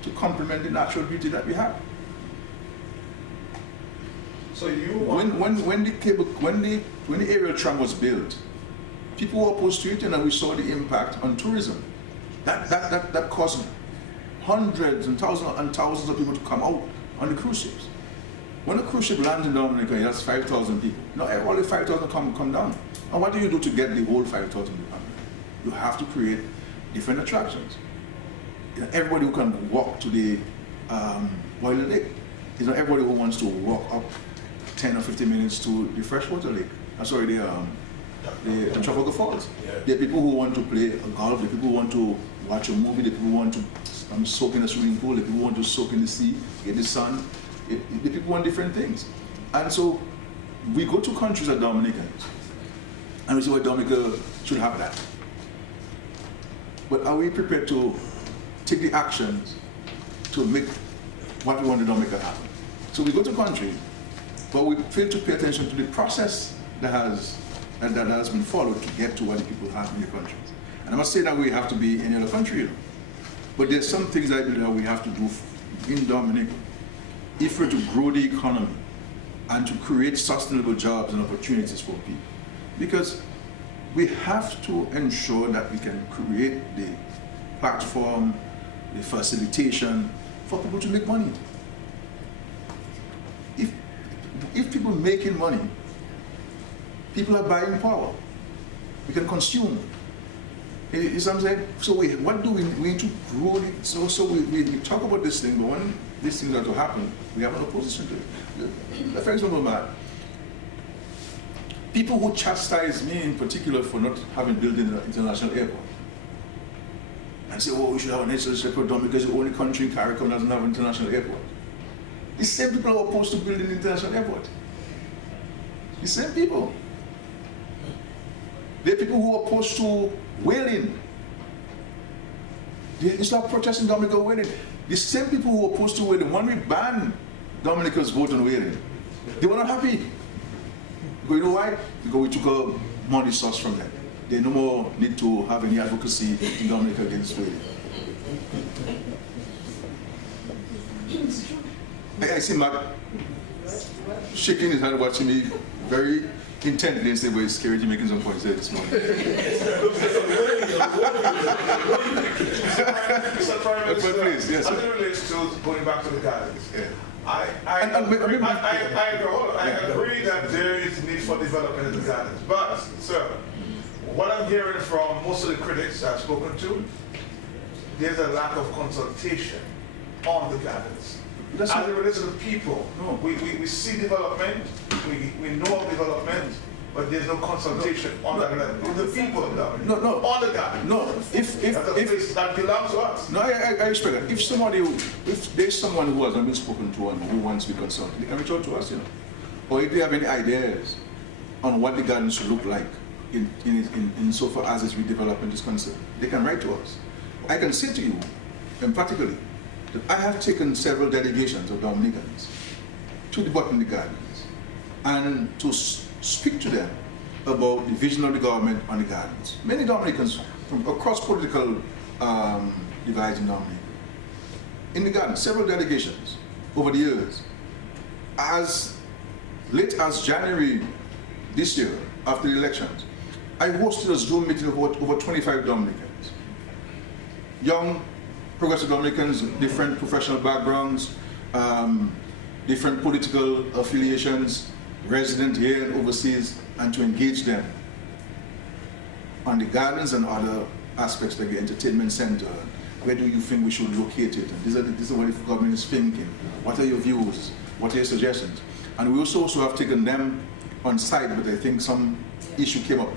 to complement the natural beauty that we have. So you want when the aerial tram was built, people were opposed to it, and we saw the impact on tourism. That caused hundreds and thousands of people to come out on the cruise ships. When a cruise ship lands in Dominica, it has 5,000 people. Now all the 5,000 come down. And what do you do to get the whole 5,000 people? You have to create different attractions. You know, everybody who can walk to the Boiler Lake. It's not everybody who wants to walk up 10 or 15 minutes to the freshwater lake. The Trafalgar Falls. Yeah. There are people who want to play golf. There are people who want to watch a movie, the people want to soak in a swimming pool, the people want to soak in the sea, get the sun. The people want different things. And so we go to countries like Dominicans, and we say, well, Dominica should have that. But are we prepared to take the actions to make what we want in Dominica happen? So we go to country, but we fail to pay attention to the process that has been followed to get to what the people have in the countries. And I'm not saying that we have to be in any other country, you know, but there's some things I believe that we have to do in Dominica if we're to grow the economy and to create sustainable jobs and opportunities for people. Because we have to ensure that we can create the platform, the facilitation for people to make money. If people making money, people are buying power. We can consume. You see what I'm saying? So what do we need to grow it? So we talk about this thing, but when these things are to happen, we have an opposition to it. For example, Matt, people who chastise me in particular for not having built an international airport and say, oh, we should have an international airport done because the only country in CARICOM doesn't have an international airport. The same people are opposed to building an international airport. The same people. There are people who are opposed to whaling. They start protesting Dominica whaling. The same people who are opposed to whaling, when we banned Dominica's vote on whaling, they were not happy. Because you know why? Because we took a money source from them. They no more need to have any advocacy in Dominica against whaling. I see Matt shaking his head, watching me very intently and say, well, Skerrit, you're making some points there this morning. Mr. Prime Minister, Please, yes, as it relates to going back to the gardens, Yeah. I agree that there is need for development in the gardens. But, sir, what I'm hearing from most of the critics I've spoken to, there's a lack of consultation on the gardens. As it relates to the people, No. we see development, we know of development, but there's no consultation on that level. The people of Dublin, on the garden. No, That's a place that belongs to us. No, I respect that. If there's someone who has not been spoken to and who wants to be consulted, they can reach out to us, you know. Or if they have any ideas on what the garden should look like in so far as its redevelopment is concerned, they can write to us. I can say to you, emphatically, that I have taken several delegations of Dominicans to the Botanic Gardens and to speak to them about the vision of the government on the gardens. Many Dominicans from across political divides in Dominica, in the gardens, several delegations over the years. As late as January this year, after the elections, I hosted a Zoom meeting of over 25 Dominicans. Young, progressive Dominicans, different professional backgrounds, different political affiliations, resident here and overseas, and to engage them on the gardens and other aspects like the entertainment center. Where do you think we should locate it? And this is what the government is thinking. What are your views? What are your suggestions? And we also have taken them on site, but I think some issue came up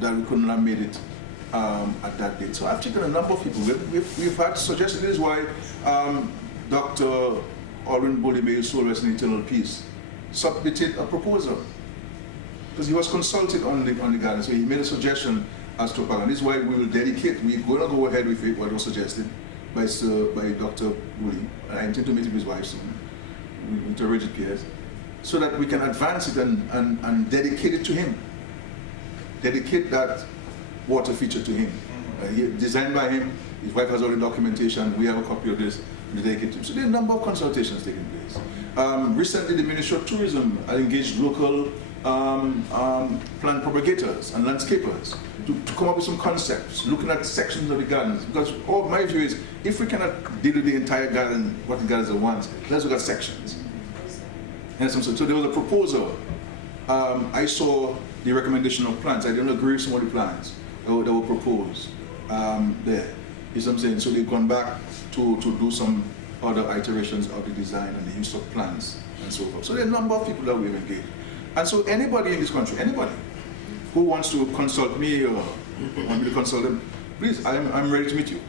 that we couldn't have made it at that date. So I've taken a number of people. We've had suggestions. This is why Dr. Alwyn Bully, may his soul rest in eternal peace, submitted a proposal because he was consulted on the garden. So he made a suggestion as to and this is why we will dedicate. We're going to go ahead with what was suggested by Dr. Bully. I intend to meet with his wife soon, with a rigid case, so that we can advance it and dedicate it to him. Dedicate that water feature to him. Designed by him. His wife has all the documentation. We have a copy of this. We dedicate to him. So there are a number of consultations taking place. Recently, the Ministry of Tourism engaged local plant propagators and landscapers to come up with some concepts, looking at sections of the gardens. Because my view is, if we cannot deal with the entire garden, what the gardens are once, let's look at sections. And so there was a proposal. I saw the recommendation of plants. I didn't agree with some of the plants that were proposed there. You see what I'm saying? So they've gone back to do some other iterations of the design and the use of plants and so forth. So there are a number of people that we've engaged. And so anybody in this country, anybody who wants to consult me or want me to consult them, please, I'm ready to meet you.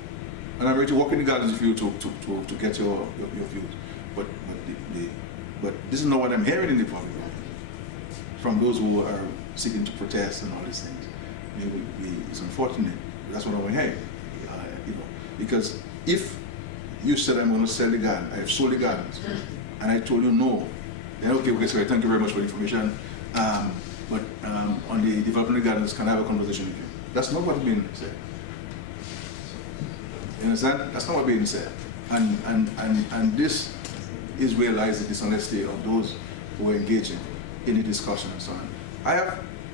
And I'm ready to walk in the gardens with you to get your views. But this is not what I'm hearing in the public from those who are seeking to protest and all these things. It's unfortunate. That's what I'm hearing. Because if you said I'm going to sell the garden, I have sold the gardens, and I told you no, then okay, sorry, thank you very much for the information. But on the development of the gardens, can I have a conversation with you? That's not what's being said. You understand? That's not what's being said. And this is where lies the dishonesty of those who are engaging in the discussion and so on.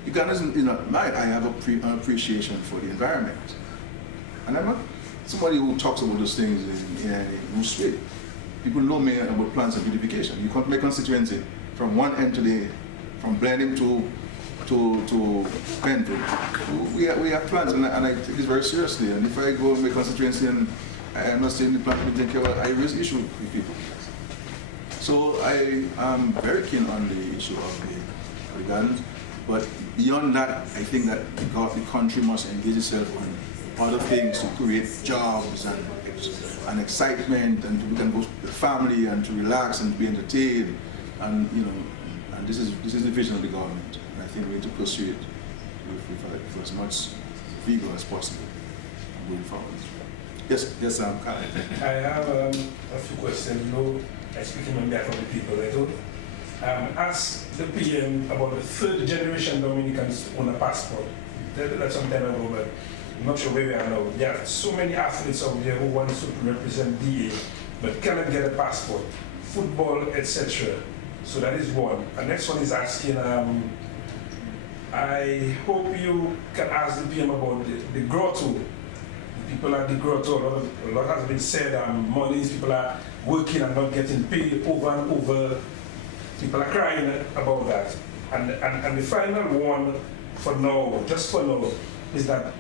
The gardens is not mine. I have an appreciation for the environment. And I'm not somebody who talks about those things in a loose way. People know me about plants and beautification. You come to my constituency from one end from Blenheim to Penfield. We have plants, and I take this very seriously. And if I go to my constituency and I'm not saying the plant will take care of, I raise issue with people. So I am very keen on the issue of the gardens. But beyond that, I think that the country must engage itself on other things to create jobs and excitement, and we can go with the family and to relax and be entertained, and and this is the vision of the government, and I think we need to pursue it with as much vigor as possible going forward. Yes, Carl. I have a few questions. I'm speaking on behalf of the people. Asked the PM about the third generation Dominicans on a passport. That's some time ago, but I'm not sure where we are now. There are so many athletes out there who want to represent DA, but cannot get a passport, football, etc. So that is one. The next one is asking, I hope you can ask the PM about the grotto. The people at the grotto, a lot has been said, monies, people are working and not getting paid over and over. People are crying about that. And the final one for now, just for now, is that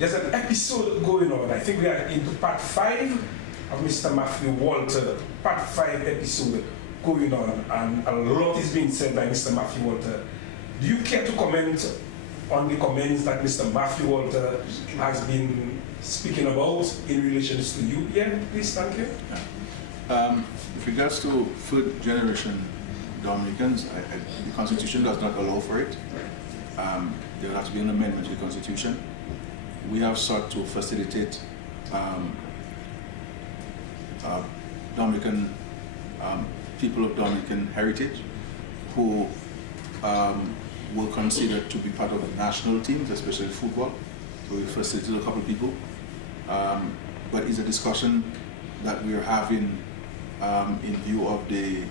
there's an episode going on. I think we are into part 5 of Mr. Matthew Walter, part 5 episode going on, and a lot is being said by Mr. Matthew Walter. Do you care to comment on the comments that Mr. Matthew Walter has been speaking about in relation to you? Yeah, please, thank you. With regards to third generation Dominicans, the Constitution does not allow for it. There will have to be an amendment to the Constitution. We have sought to facilitate Dominican people of Dominican heritage who were considered to be part of the national teams, especially football. So we facilitated a couple of people. But it's a discussion that we are having in view of the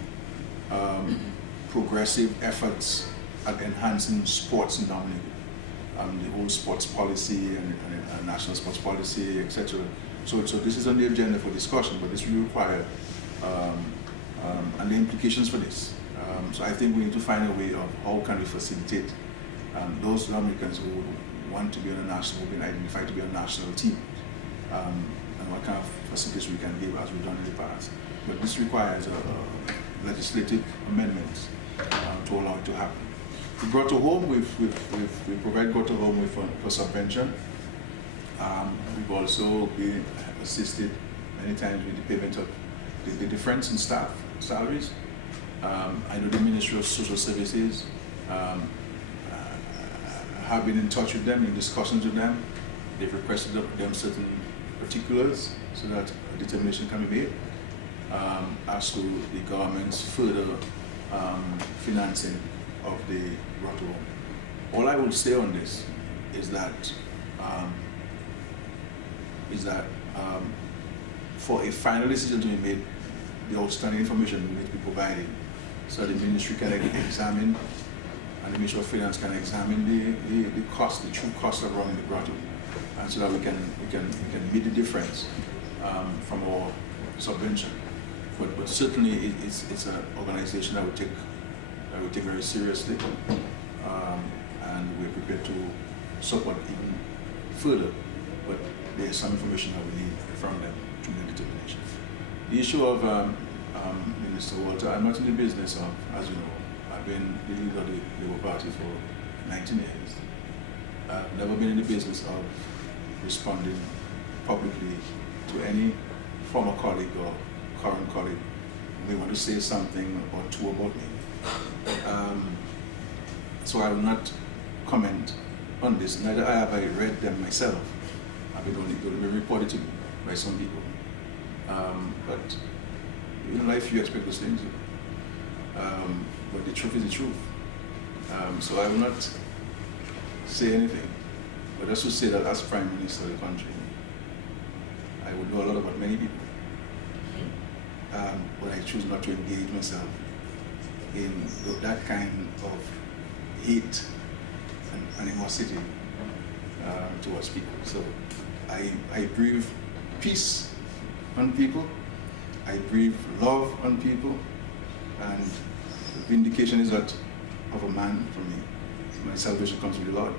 progressive efforts at enhancing sports in Dominica. The whole sports policy and national sports policy, etc. So this is on the agenda for discussion, but this will require and the implications for this. So I think we need to find a way of how can we facilitate those Dominicans who want to be on a national, who have been identified to be on a national team, and what kind of facilities we can give as we've done in the past. But this requires a legislative amendments to allow it to happen. We brought to home, we provide Go to Home for subvention. We've also been assisted many times with the payment of the difference in staff salaries. I know the Ministry of Social Services have been in touch with them, in discussions with them. They've requested of them certain particulars so that a determination can be made as to the government's further financing of the grotto. All I will say on this is that for a final decision to be made, the outstanding information will need to be provided so the ministry can examine and the Ministry of Finance can examine the cost, the true cost of running the grotto, and so that we can meet the difference from our subvention. But certainly it's an organization that we take very seriously, and we're prepared to support even further. But there's some information that we need from them to make a determination. The issue of Mr. Walter, I'm not in the business of, as you know, I've been the leader of the Labour Party for 19 years. I've never been in the business of responding publicly to any former colleague or current colleague may want to say something or two about me. So I will not comment on this. Neither have I read them myself. I've been only reported to me by some people. But in life you expect those things. But the truth is the truth. So I will not say anything. But just to say that as Prime Minister of the country, I would know a lot about many people. But I choose not to engage myself in that kind of hate and animosity towards people. So I breathe peace on people, I breathe love on people, and the vindication is that of a man for me. My salvation comes from the Lord.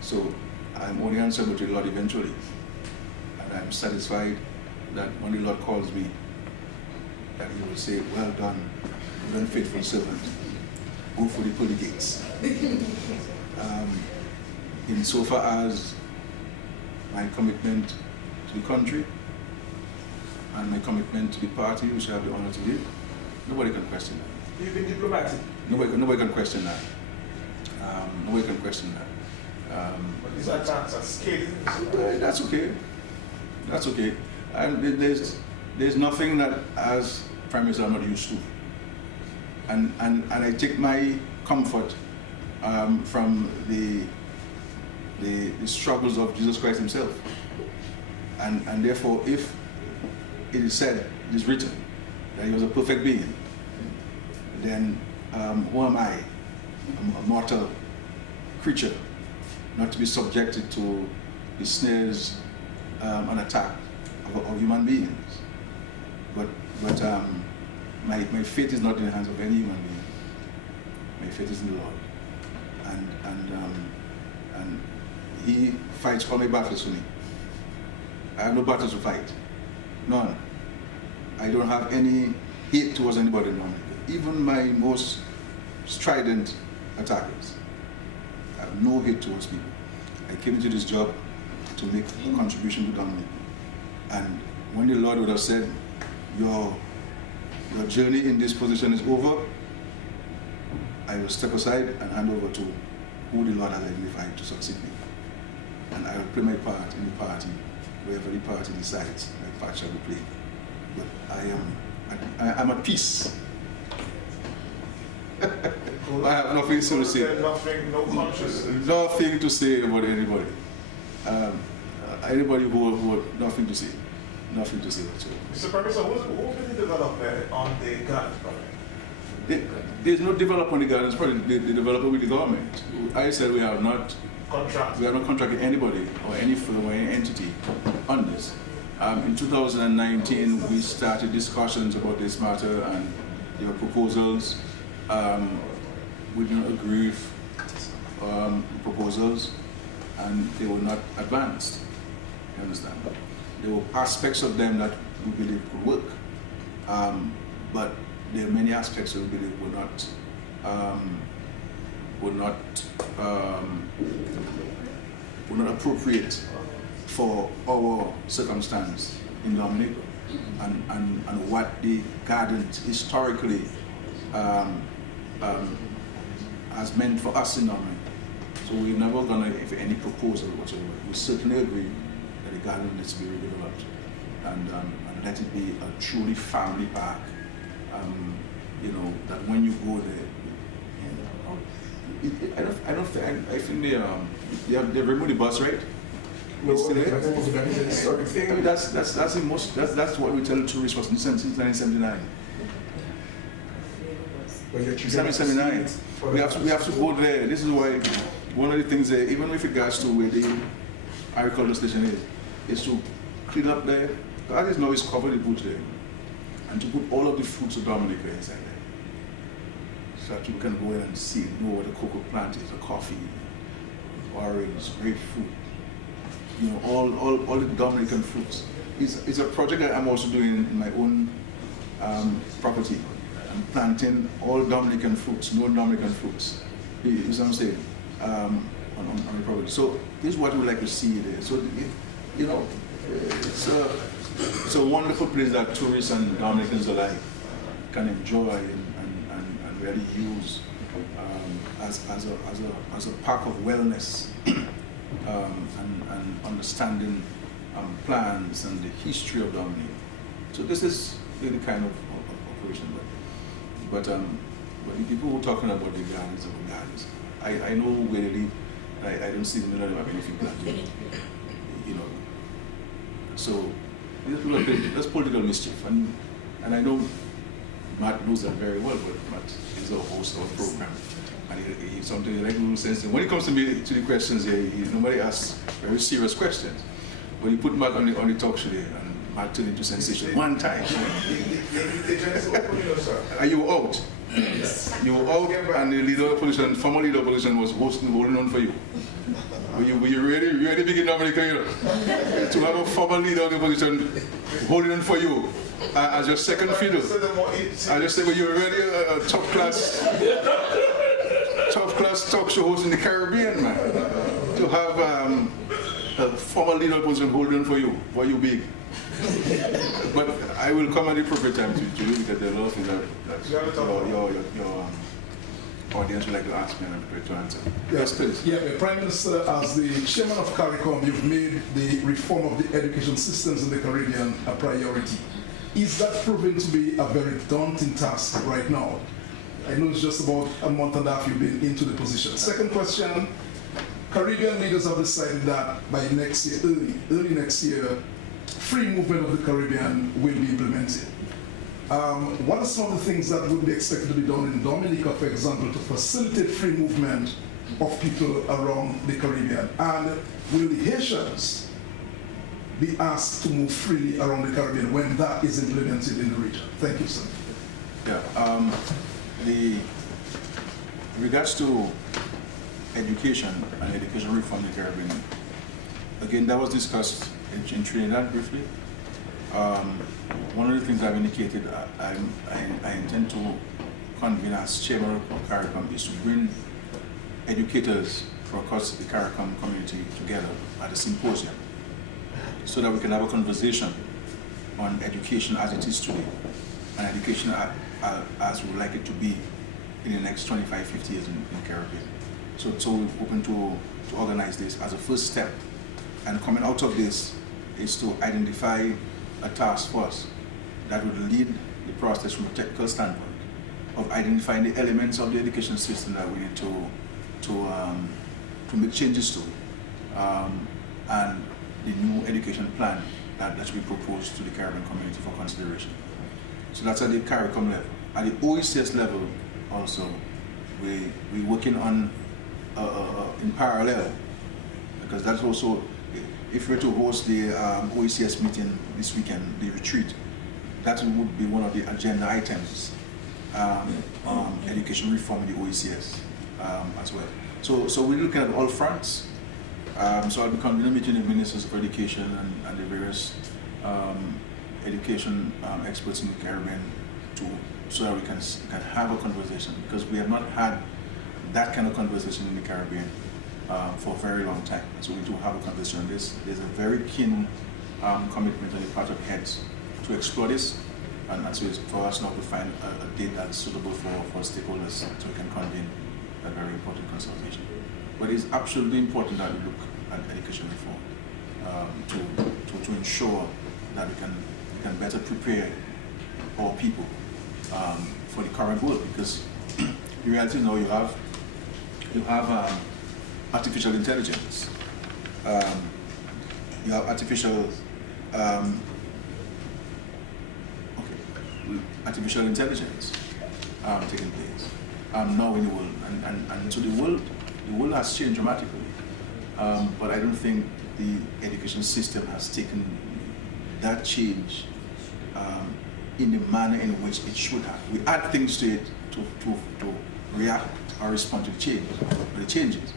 So I'm only answerable to the Lord eventually. And I'm satisfied that when the Lord calls me, that He will say, well done, good and faithful servant, go for the pearly gates. Insofar as my commitment to the country and my commitment to the party, which I have the honor to lead, nobody can question that. You've been diplomatic. Nobody can question that. Nobody can question that. But these attacks are scathing. That's okay. That's okay. And there's nothing that as Prime Minister I'm not used to. And I take my comfort from the struggles of Jesus Christ Himself. And therefore, if it is said, it is written, that He was a perfect being, then who am I, a mortal creature, not to be subjected to the snares and attack of human beings? But my fate is not in the hands of any human being. My fate is in the Lord. And He fights all my battles for me. I have no battles to fight. None. I don't have any hate towards anybody normally. Even my most strident attackers. I have no hate towards people. I came into this job to make a contribution to Dominic. And when the Lord would have said, your journey in this position is over, I will step aside and hand over to who the Lord has identified to succeed me. And I will play my part in the party, wherever the party decides my part shall be played. But I'm at peace. I have nothing to say. Nothing, no conscience. Nothing to say about anybody. Anybody who nothing to say. Nothing to say whatsoever. Mr. Professor, who did the development on the gardens project? There's no developer on the gardens project. They develop it with the government. I said we have not contracted anybody or any firm or any entity on this. In 2019, we started discussions about this matter, and there were proposals. We didn't agree with proposals, and they were not advanced. You understand? There were aspects of them that we believe could work, but there are many aspects that we believe were not appropriate for our circumstance in Dominica, and what the gardens historically has meant for us in Dominica. So we're never gonna give any proposal whatsoever. We certainly agree that the garden needs to be redeveloped and let it be a truly family park. You know, that when you go there, I think they removed the bus, right? No, It's still there? I think that is a historic thing. I mean, that's what we tell tourists since 1979. But you're choosing 1979. We have to go there. This is why one of the things there, even with regards to where the agricultural station is to clean up there. That is now is covered the bush there, and to put all of the fruits of Dominica inside there, so that you can go in and see, know what the cocoa plant is, the coffee, orange, grapefruit. You know, all the Dominican fruits. It's a project that I'm also doing in my own property. I'm planting all Dominican fruits, no Dominican fruits. You know what I'm saying? On the property. So this is what we like to see there. So you know, it's a wonderful place that tourists and Dominicans alike can enjoy and really use as a park of wellness and understanding plans and the history of Dominica. So this is really kind of operation. But the people who are talking about the gardens of the gardens, I know where they live. I don't see them have anything planted. You know. So that's political mischief, and I know Matt knows that very well. But Matt is a host of a program, and he's something like a little sense. When it comes to me to the questions here, nobody asks very serious questions. But he put Matt on the talk show there, and Matt turned into sensation one time. Are you out? Yes. You were out, and the leader of opposition, former leader of opposition, was holding on for you. Were you really big in America, you know, to have a former leader of the opposition holding on for you as your second fiddle? I just say, well, you're really a top class talk show host in the Caribbean, man. To have a former leader of opposition holding on for you big. But I will come at the appropriate time to you because there are a lot of things that your audience would like to ask me and I'm prepared to answer. Yes, please. Yeah, Prime Minister, as the chairman of CARICOM, you've made the reform of the education systems in the Caribbean a priority. Is that proving to be a very daunting task right now? I know it's just about a month and a half you've been into the position. Second question, Caribbean leaders have decided that by next year, early next year, free movement of the Caribbean will be implemented. What are some of the things that would be expected to be done in Dominica, for example, to facilitate free movement of people around the Caribbean? And will the Haitians be asked to move freely around the Caribbean when that is implemented in the region? Thank you, sir. Yeah. In regards to education and education reform in the Caribbean, again, that was discussed in Trinidad briefly. One of the things I've indicated I intend to convene as chairman of CARICOM is to bring educators from across the CARICOM community together at a symposium so that we can have a conversation on education as it is today and education as we would like it to be in the next 25, 50 years in the Caribbean. So we're hoping to organize this as a first step, and coming out of this is to identify a task force that would lead the process from a technical standpoint of identifying the elements of the education system that we need to make changes to, and the new education plan that should be proposed to the Caribbean community for consideration. So that's at the CARICOM level. At the OECS level also, we're working on in parallel, because that's also, if we're to host the OECS meeting this weekend, the retreat, that would be one of the agenda items, education reform in the OECS as well. So we're looking at all fronts. So I'll be convening a meeting with ministers of education and the various education experts in the Caribbean so that we can have a conversation, because we have not had that kind of conversation in the Caribbean for a very long time. So we do have a conversation on this. There's a very keen commitment on the part of heads to explore this, and so it's for us now to find a date that's suitable for stakeholders so we can convene that very important consultation. But it's absolutely important that we look at education reform to ensure that we can better prepare our people for the current world, because the reality now you have artificial intelligence. You have artificial intelligence taking place now in the world, and so the world has changed dramatically. But I don't think the education system has taken that change in the manner in which it should have. We add things to it to react or respond to the changes,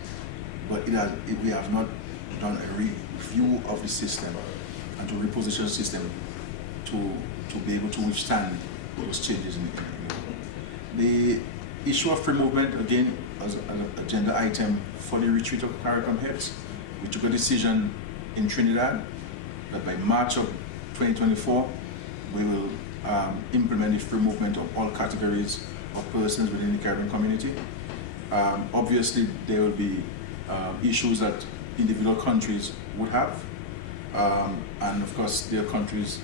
but we have not done a review of the system and to reposition the system to be able to withstand those changes in the issue of free movement, again, as an agenda item for the retreat of CARICOM heads. We took a decision in Trinidad that by March of 2024, we will implement the free movement of all categories of persons within the Caribbean community. Obviously, there will be issues that individual countries would have, and of course, their countries,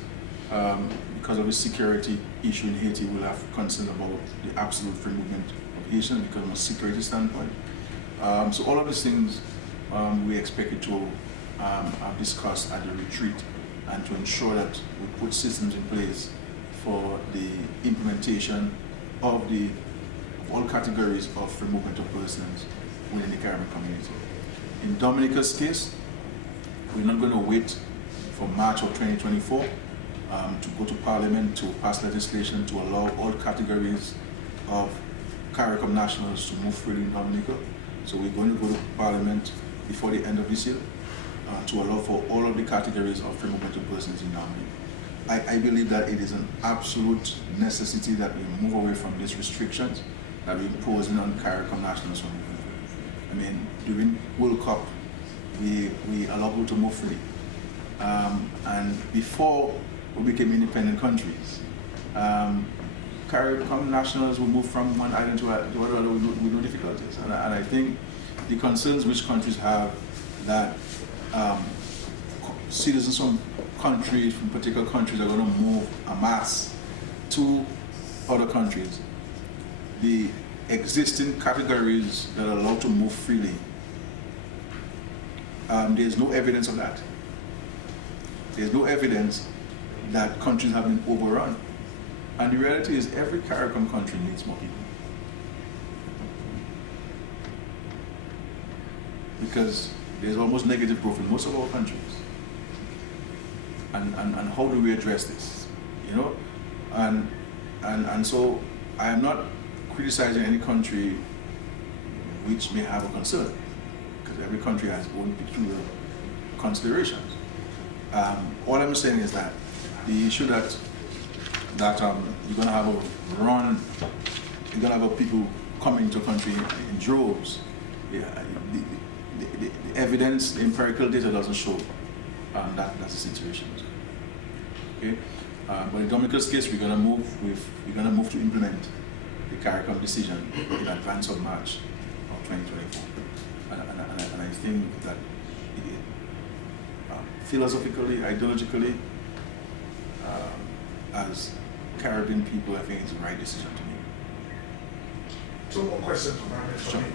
because of the security issue in Haiti, will have concerns about the absolute free movement of Haitians because from a security standpoint. So all of these things we expect to have discussed at the retreat, and to ensure that we put systems in place for the implementation of all categories of free movement of persons within the Caribbean community. In Dominica's case, we're not going to wait for March of 2024 to go to Parliament to pass legislation to allow all categories of CARICOM nationals to move freely in Dominica. So we're going to go to Parliament before the end of this year to allow for all of the categories of free movement of persons in Dominica. I believe that it is an absolute necessity that we move away from these restrictions that we're imposing on CARICOM nationals from moving freely. I mean, during World Cup, we allowed people to move freely. And before we became independent countries, CARICOM nationals would move from one island to another with no difficulties. And I think the concerns which countries have that citizens from countries, from particular countries, are going to move en masse to other countries. The existing categories that are allowed to move freely, there's no evidence of that. There's no evidence that countries have been overrun. And the reality is every CARICOM country needs more people. Because there's almost negative growth in most of our countries. And how do we address this? You know? And so I am not criticizing any country which may have a concern, because every country has its own peculiar considerations. All I'm saying is that the issue that you're going to have a run, you're going to have people coming into a country in droves. Yeah, the evidence, the empirical data doesn't show that's the situation. Okay, but in Dominica's case, we're going to move to implement the CARICOM decision in advance of March of 2024, and I think that philosophically, ideologically, as Caribbean people, I think it's the right decision to make. Two more questions from me.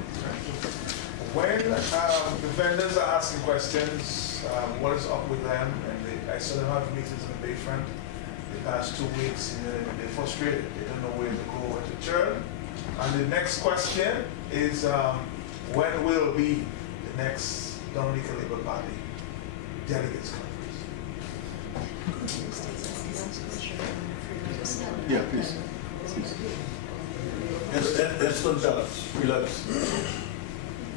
When the vendors are asking questions, what is up with them? And I saw them have meetings in the Bayfront the past 2 weeks, and they're frustrated. They don't know where to go or to turn. And the next question is, when will be the next Dominica Labour Party delegates conference? Yeah, please. Yes, Charles, relax.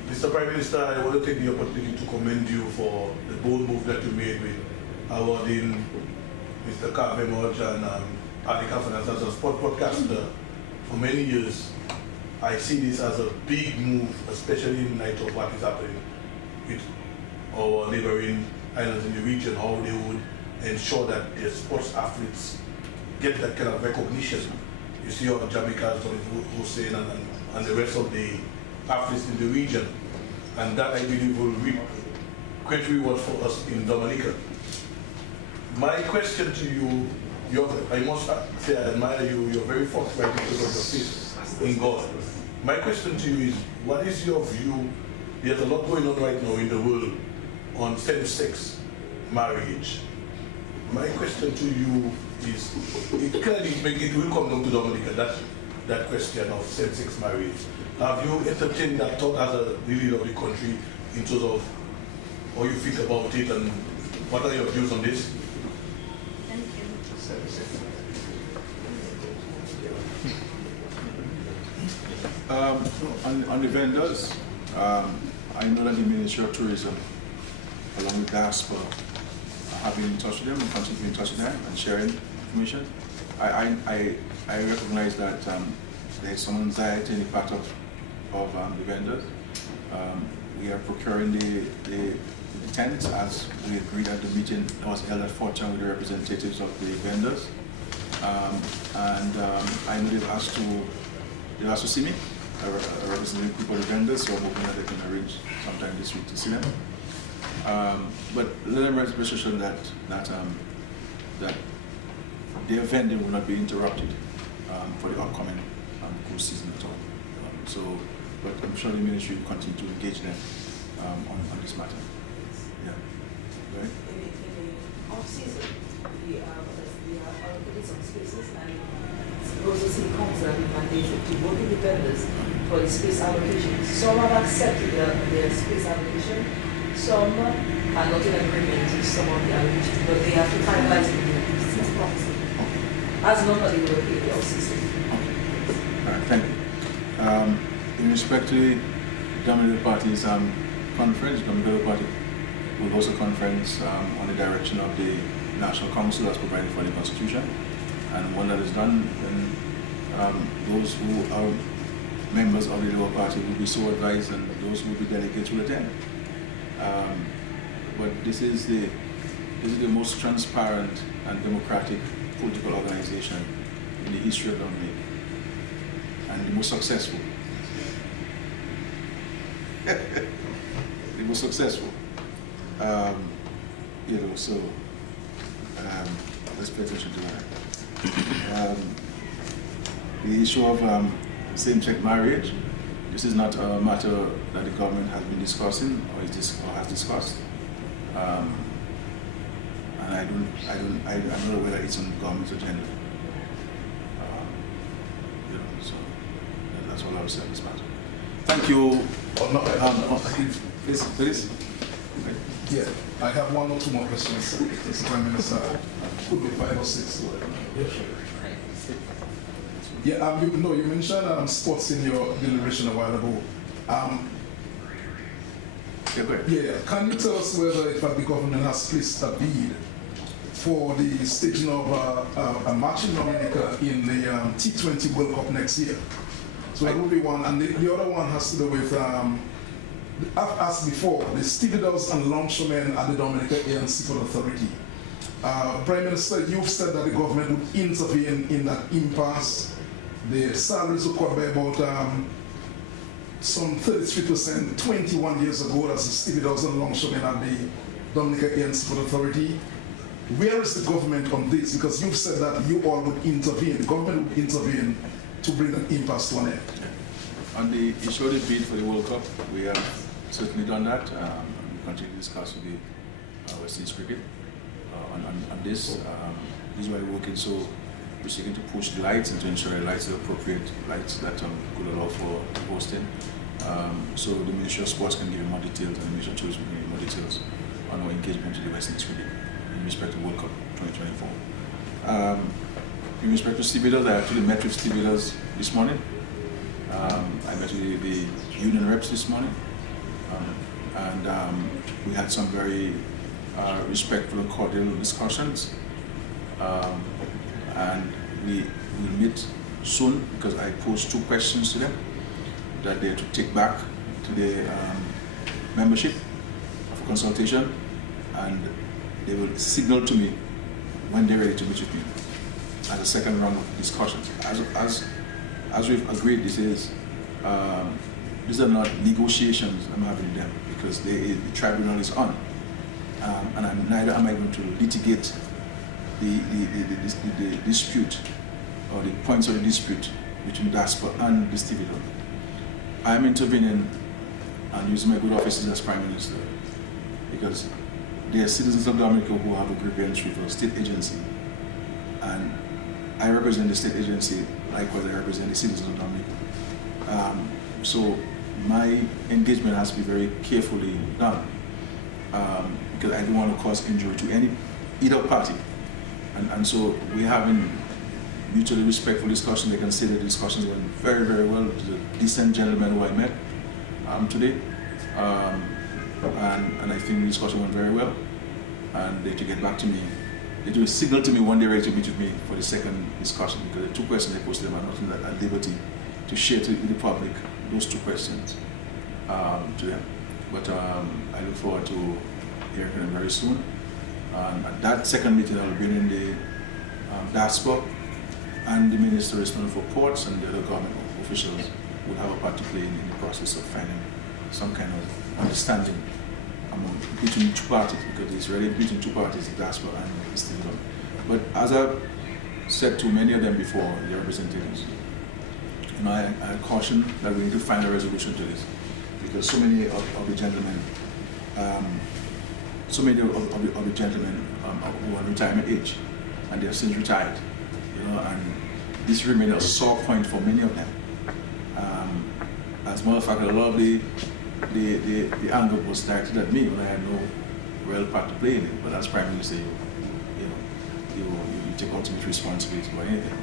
Mr. Prime Minister, I want to take the opportunity to commend you for the bold move that you made with awarding Mr. Carve Moj and Anika Finance as a sport broadcaster for many years. I see this as a big move, especially in light of what is happening with our neighboring islands in the region, how they would ensure that their sports athletes get that kind of recognition. You see how Jamaica has done it, Hussein and the rest of the athletes in the region, and that I believe will reap great reward for us in Dominica. My question to you, I must say I admire you, you're very forthright because of your faith in God. My question to you is, what is your view? There's a lot going on right now in the world on same-sex marriage. My question to you is, it will come down to Dominica, that question of same-sex marriage. Have you entertained that thought as a leader of the country in terms of how you think about it, and what are your views on this? Thank you. On the vendors, I know that the Ministry of Tourism, along with diaspora, have been in touch with them and continue to be in touch with them and sharing information. I recognize that there's some anxiety in the part of the vendors. We are procuring the the tent, as we agreed at the meeting that was held at Fort Chang with the representatives of the vendors. I know they've asked to see me, a representative group of the vendors, so I'm hoping that they can arrange sometime this week to see them. But let them rest assured that their vending will not be interrupted for the upcoming cruise season at all. But I'm sure the ministry will continue to engage them on this matter. Yeah. Right? In the off-season, we are allocated some spaces, and suppose the city council have been mandated to work with the vendors for the space allocation. Some have accepted their space allocation, some are not in agreement with some of the allocation, but they have to finalize it in the city council. As nobody will pay the off-season. All right, thank you. In respect to the Dominican Party's conference, Dominican Party will host a conference on the direction of the National Council as provided for the Constitution. And when that is done, then those who are members of the lower party will be so advised, and those who will be delegates will attend. But this is the most transparent and democratic political organization in the history of Dominica, and the most successful. The most successful. So let's pay attention to that. The issue of same-sex marriage. This is not a matter that the government has been discussing or has discussed. And I'm not aware that it's on the government's agenda. So that's all I will say on this matter. Thank you. Please. Yeah, I have one or two more questions, Mr. Prime Minister. Could be 5 or 6. Yeah, you mentioned sports in your deliberation a while ago. Yeah, go ahead. Yeah, can you tell us whether in fact the government has placed a bid for the staging of a match in Dominica in the T20 World Cup next year? So that will be one, and the other one has to do with, I've asked before, the stevedores and longshoremen at the Dominica Air and Seaport Authority. Prime Minister, you've said that the government would intervene in that impasse. The salaries were cut by about some 33% 21 years ago as the stevedores and longshoremen at the Dominica Air and Seaport Authority. Where is the government on this? Because you've said that you all would intervene, the government would intervene to bring an impasse to an end. On the issue of the bid for the World Cup, we have certainly done that. We continue to discuss with the West Indies Cricket on this. This is why we're working we're seeking to push the lights and to ensure the lights are appropriate lights that could allow for hosting. So the Ministry of Sports can give you more details, and the Ministry of Tourism can give you more details on our engagement with the West Indies Cricket in respect to World Cup 2024. In respect to stevedores, I actually met with stevedores this morning. I met with the union reps this morning, and we had some very respectful and cordial discussions. And we will meet soon because I posed 2 questions to them that they're to take back to the membership of consultation, and they will signal to me when they're ready to meet with me as a second round of discussions. As we've agreed, these are not negotiations I'm having with them, because the tribunal is on, and neither am I going to litigate the dispute or the points of the dispute between DASPA and the stevedore. I'm intervening and using my good offices as Prime Minister because they are citizens of Dominica who have a grievance with a state agency, and I represent the state agency, likewise I represent the citizens of Dominica. So my engagement has to be very carefully done because I don't want to cause injury to either party. And so we're having mutually respectful discussion. They can say that the discussions went very, very well. The decent gentlemen who I met today. And I think the discussion went very well. And they to get back to me. They do signal to me when they're ready to meet with me for the second discussion, because the 2 questions they posted them are not at liberty to share with the public those 2 questions to them. But I look forward to hearing from them very soon. At that second meeting, I'll bring in the DASPA and the Minister responsible for ports and the other government officials would have a part to play in the process of finding some kind of understanding between two parties, because it's really between two parties, the DASPA and the state government. But as I've said to many of them before, the representatives, I caution that we need to find a resolution to this, because so many of the gentlemen, who are in retirement age, and they have since retired, and this remains a sore point for many of them. As a matter of fact, a lot of the anger was directed at me when I had no real part to play in it. But as Prime Minister, you take ultimate responsibility for anything.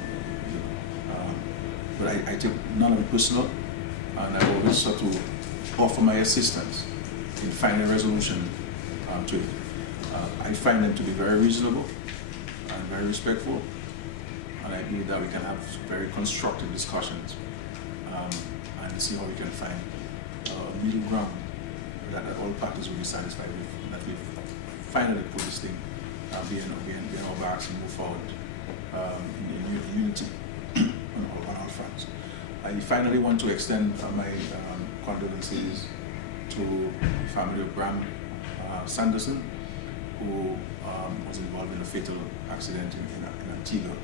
But I take none of it personal, and I always sought to offer my assistance in finding a resolution to it. I find them to be very reasonable and very respectful, and I believe that we can have very constructive discussions and see how we can find a middle ground that all parties will be satisfied with, that we've finally put this thing behind our backs and move forward in unity on all fronts. I finally want to extend my condolences to the family of Bram Sanderson, who was involved in a fatal accident in Antigua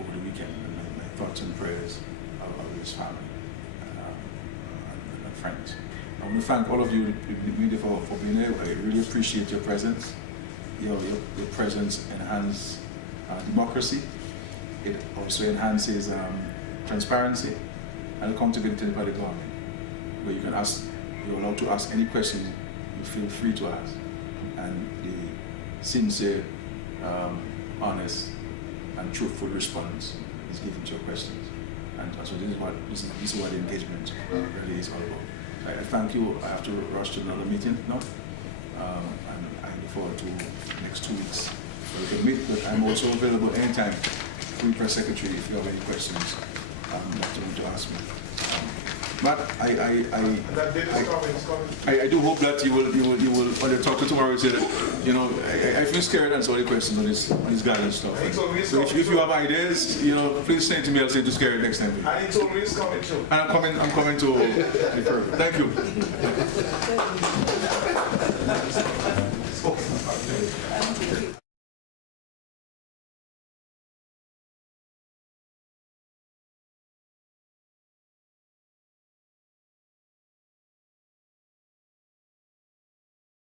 over the weekend. And my thoughts and prayers are with his family and friends. I want to thank all of you for being here. I really appreciate your presence. Your presence enhances democracy. It also enhances transparency and accountability by the government, where you can ask, you're allowed to ask any questions you feel free to ask, and the sincere, honest, and truthful response is given to your questions. And so this is what the engagement really is all about. I thank you. I have to rush to another meeting now, and I look forward to the next 2 weeks where we can meet. But I'm also available anytime, free press secretary, if you have any questions to ask me. Matt, That date is coming. I do hope that you will when you talk to tomorrow, say that, I feel scared and answer all the questions on this garden stuff. So if you have ideas, please send it to me. I'll say to Skerrit next time. And he told me he's coming too. And I'm coming to the Thank you.